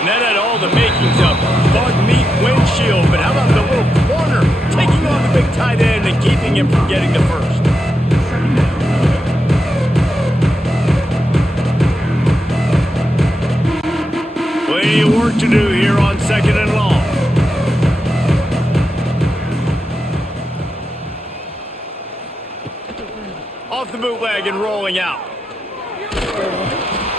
And that had all the makings of bug meat windshield, but how about the little corner taking on the big tight end and keeping him from getting the first? Plenty of work to do here on 2nd and long. Off the bootleg and rolling out.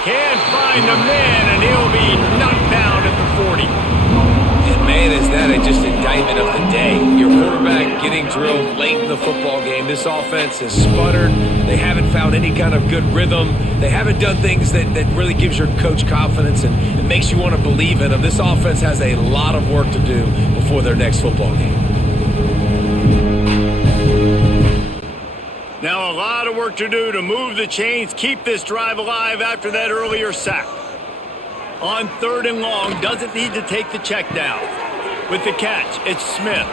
Can't find the man, and he'll be knocked down at the 40. And man, is that just indictment of the day. Your quarterback getting drilled late in the football game. This offense has sputtered. They haven't found any kind of good rhythm. They haven't done things that really gives your coach confidence and makes you want to believe in them. This offense has a lot of work to do before their next football game. Now a lot of work to do to move the chains, keep this drive alive after that earlier sack. On 3rd and long, doesn't need to take the check down. With the catch, it's Smith.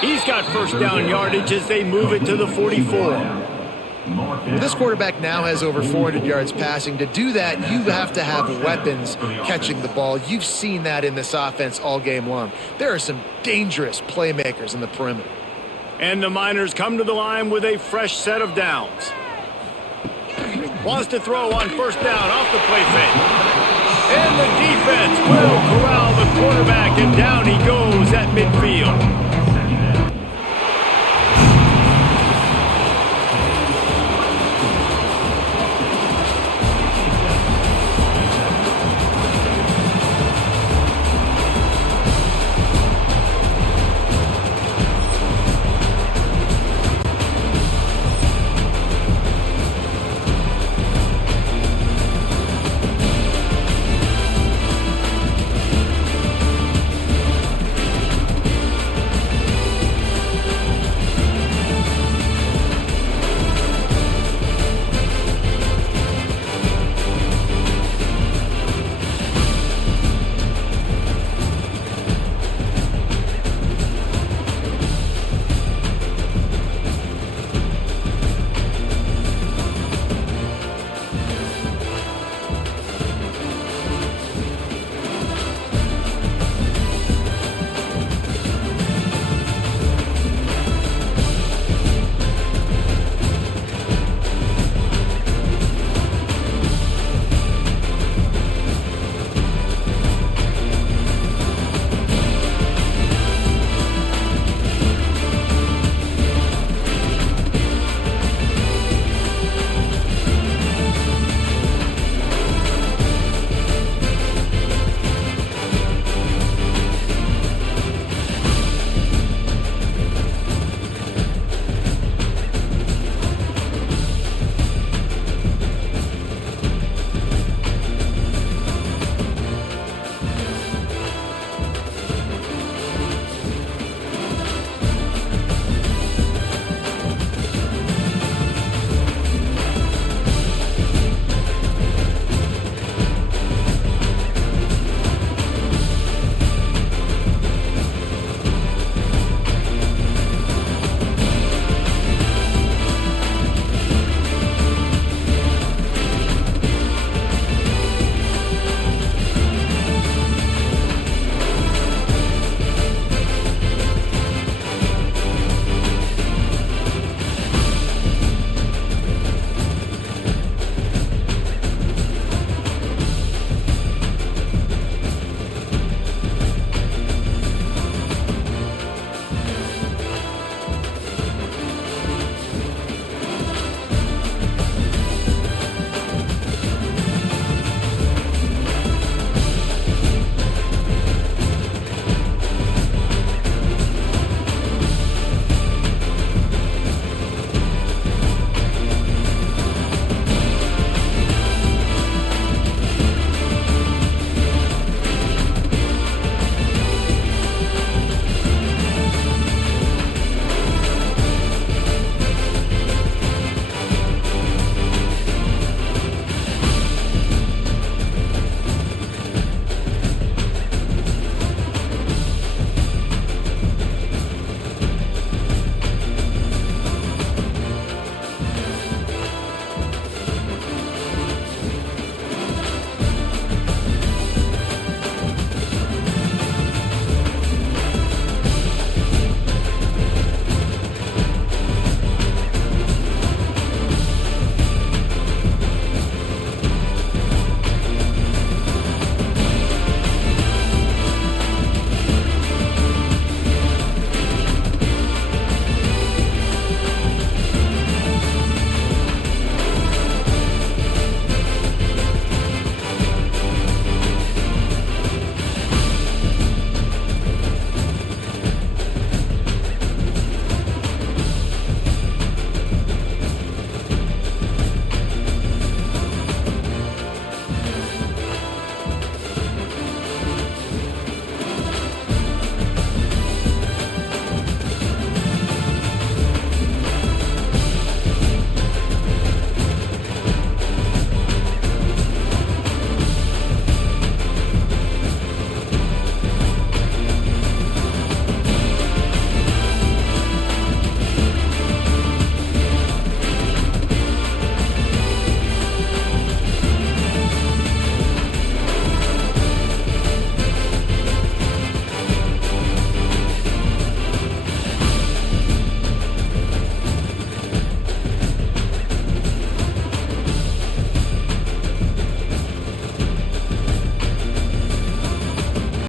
He's got 1st down yardage as they move it to the 44. Well, this quarterback now has over 400 yards passing. To do that, you have to have weapons catching the ball. You've seen that in this offense all game long. There are some dangerous playmakers in the perimeter. And the Miners come to the line with a fresh set of downs. Wants to throw on 1st down off the play fake. And the defense will corral the quarterback, and down he goes at midfield.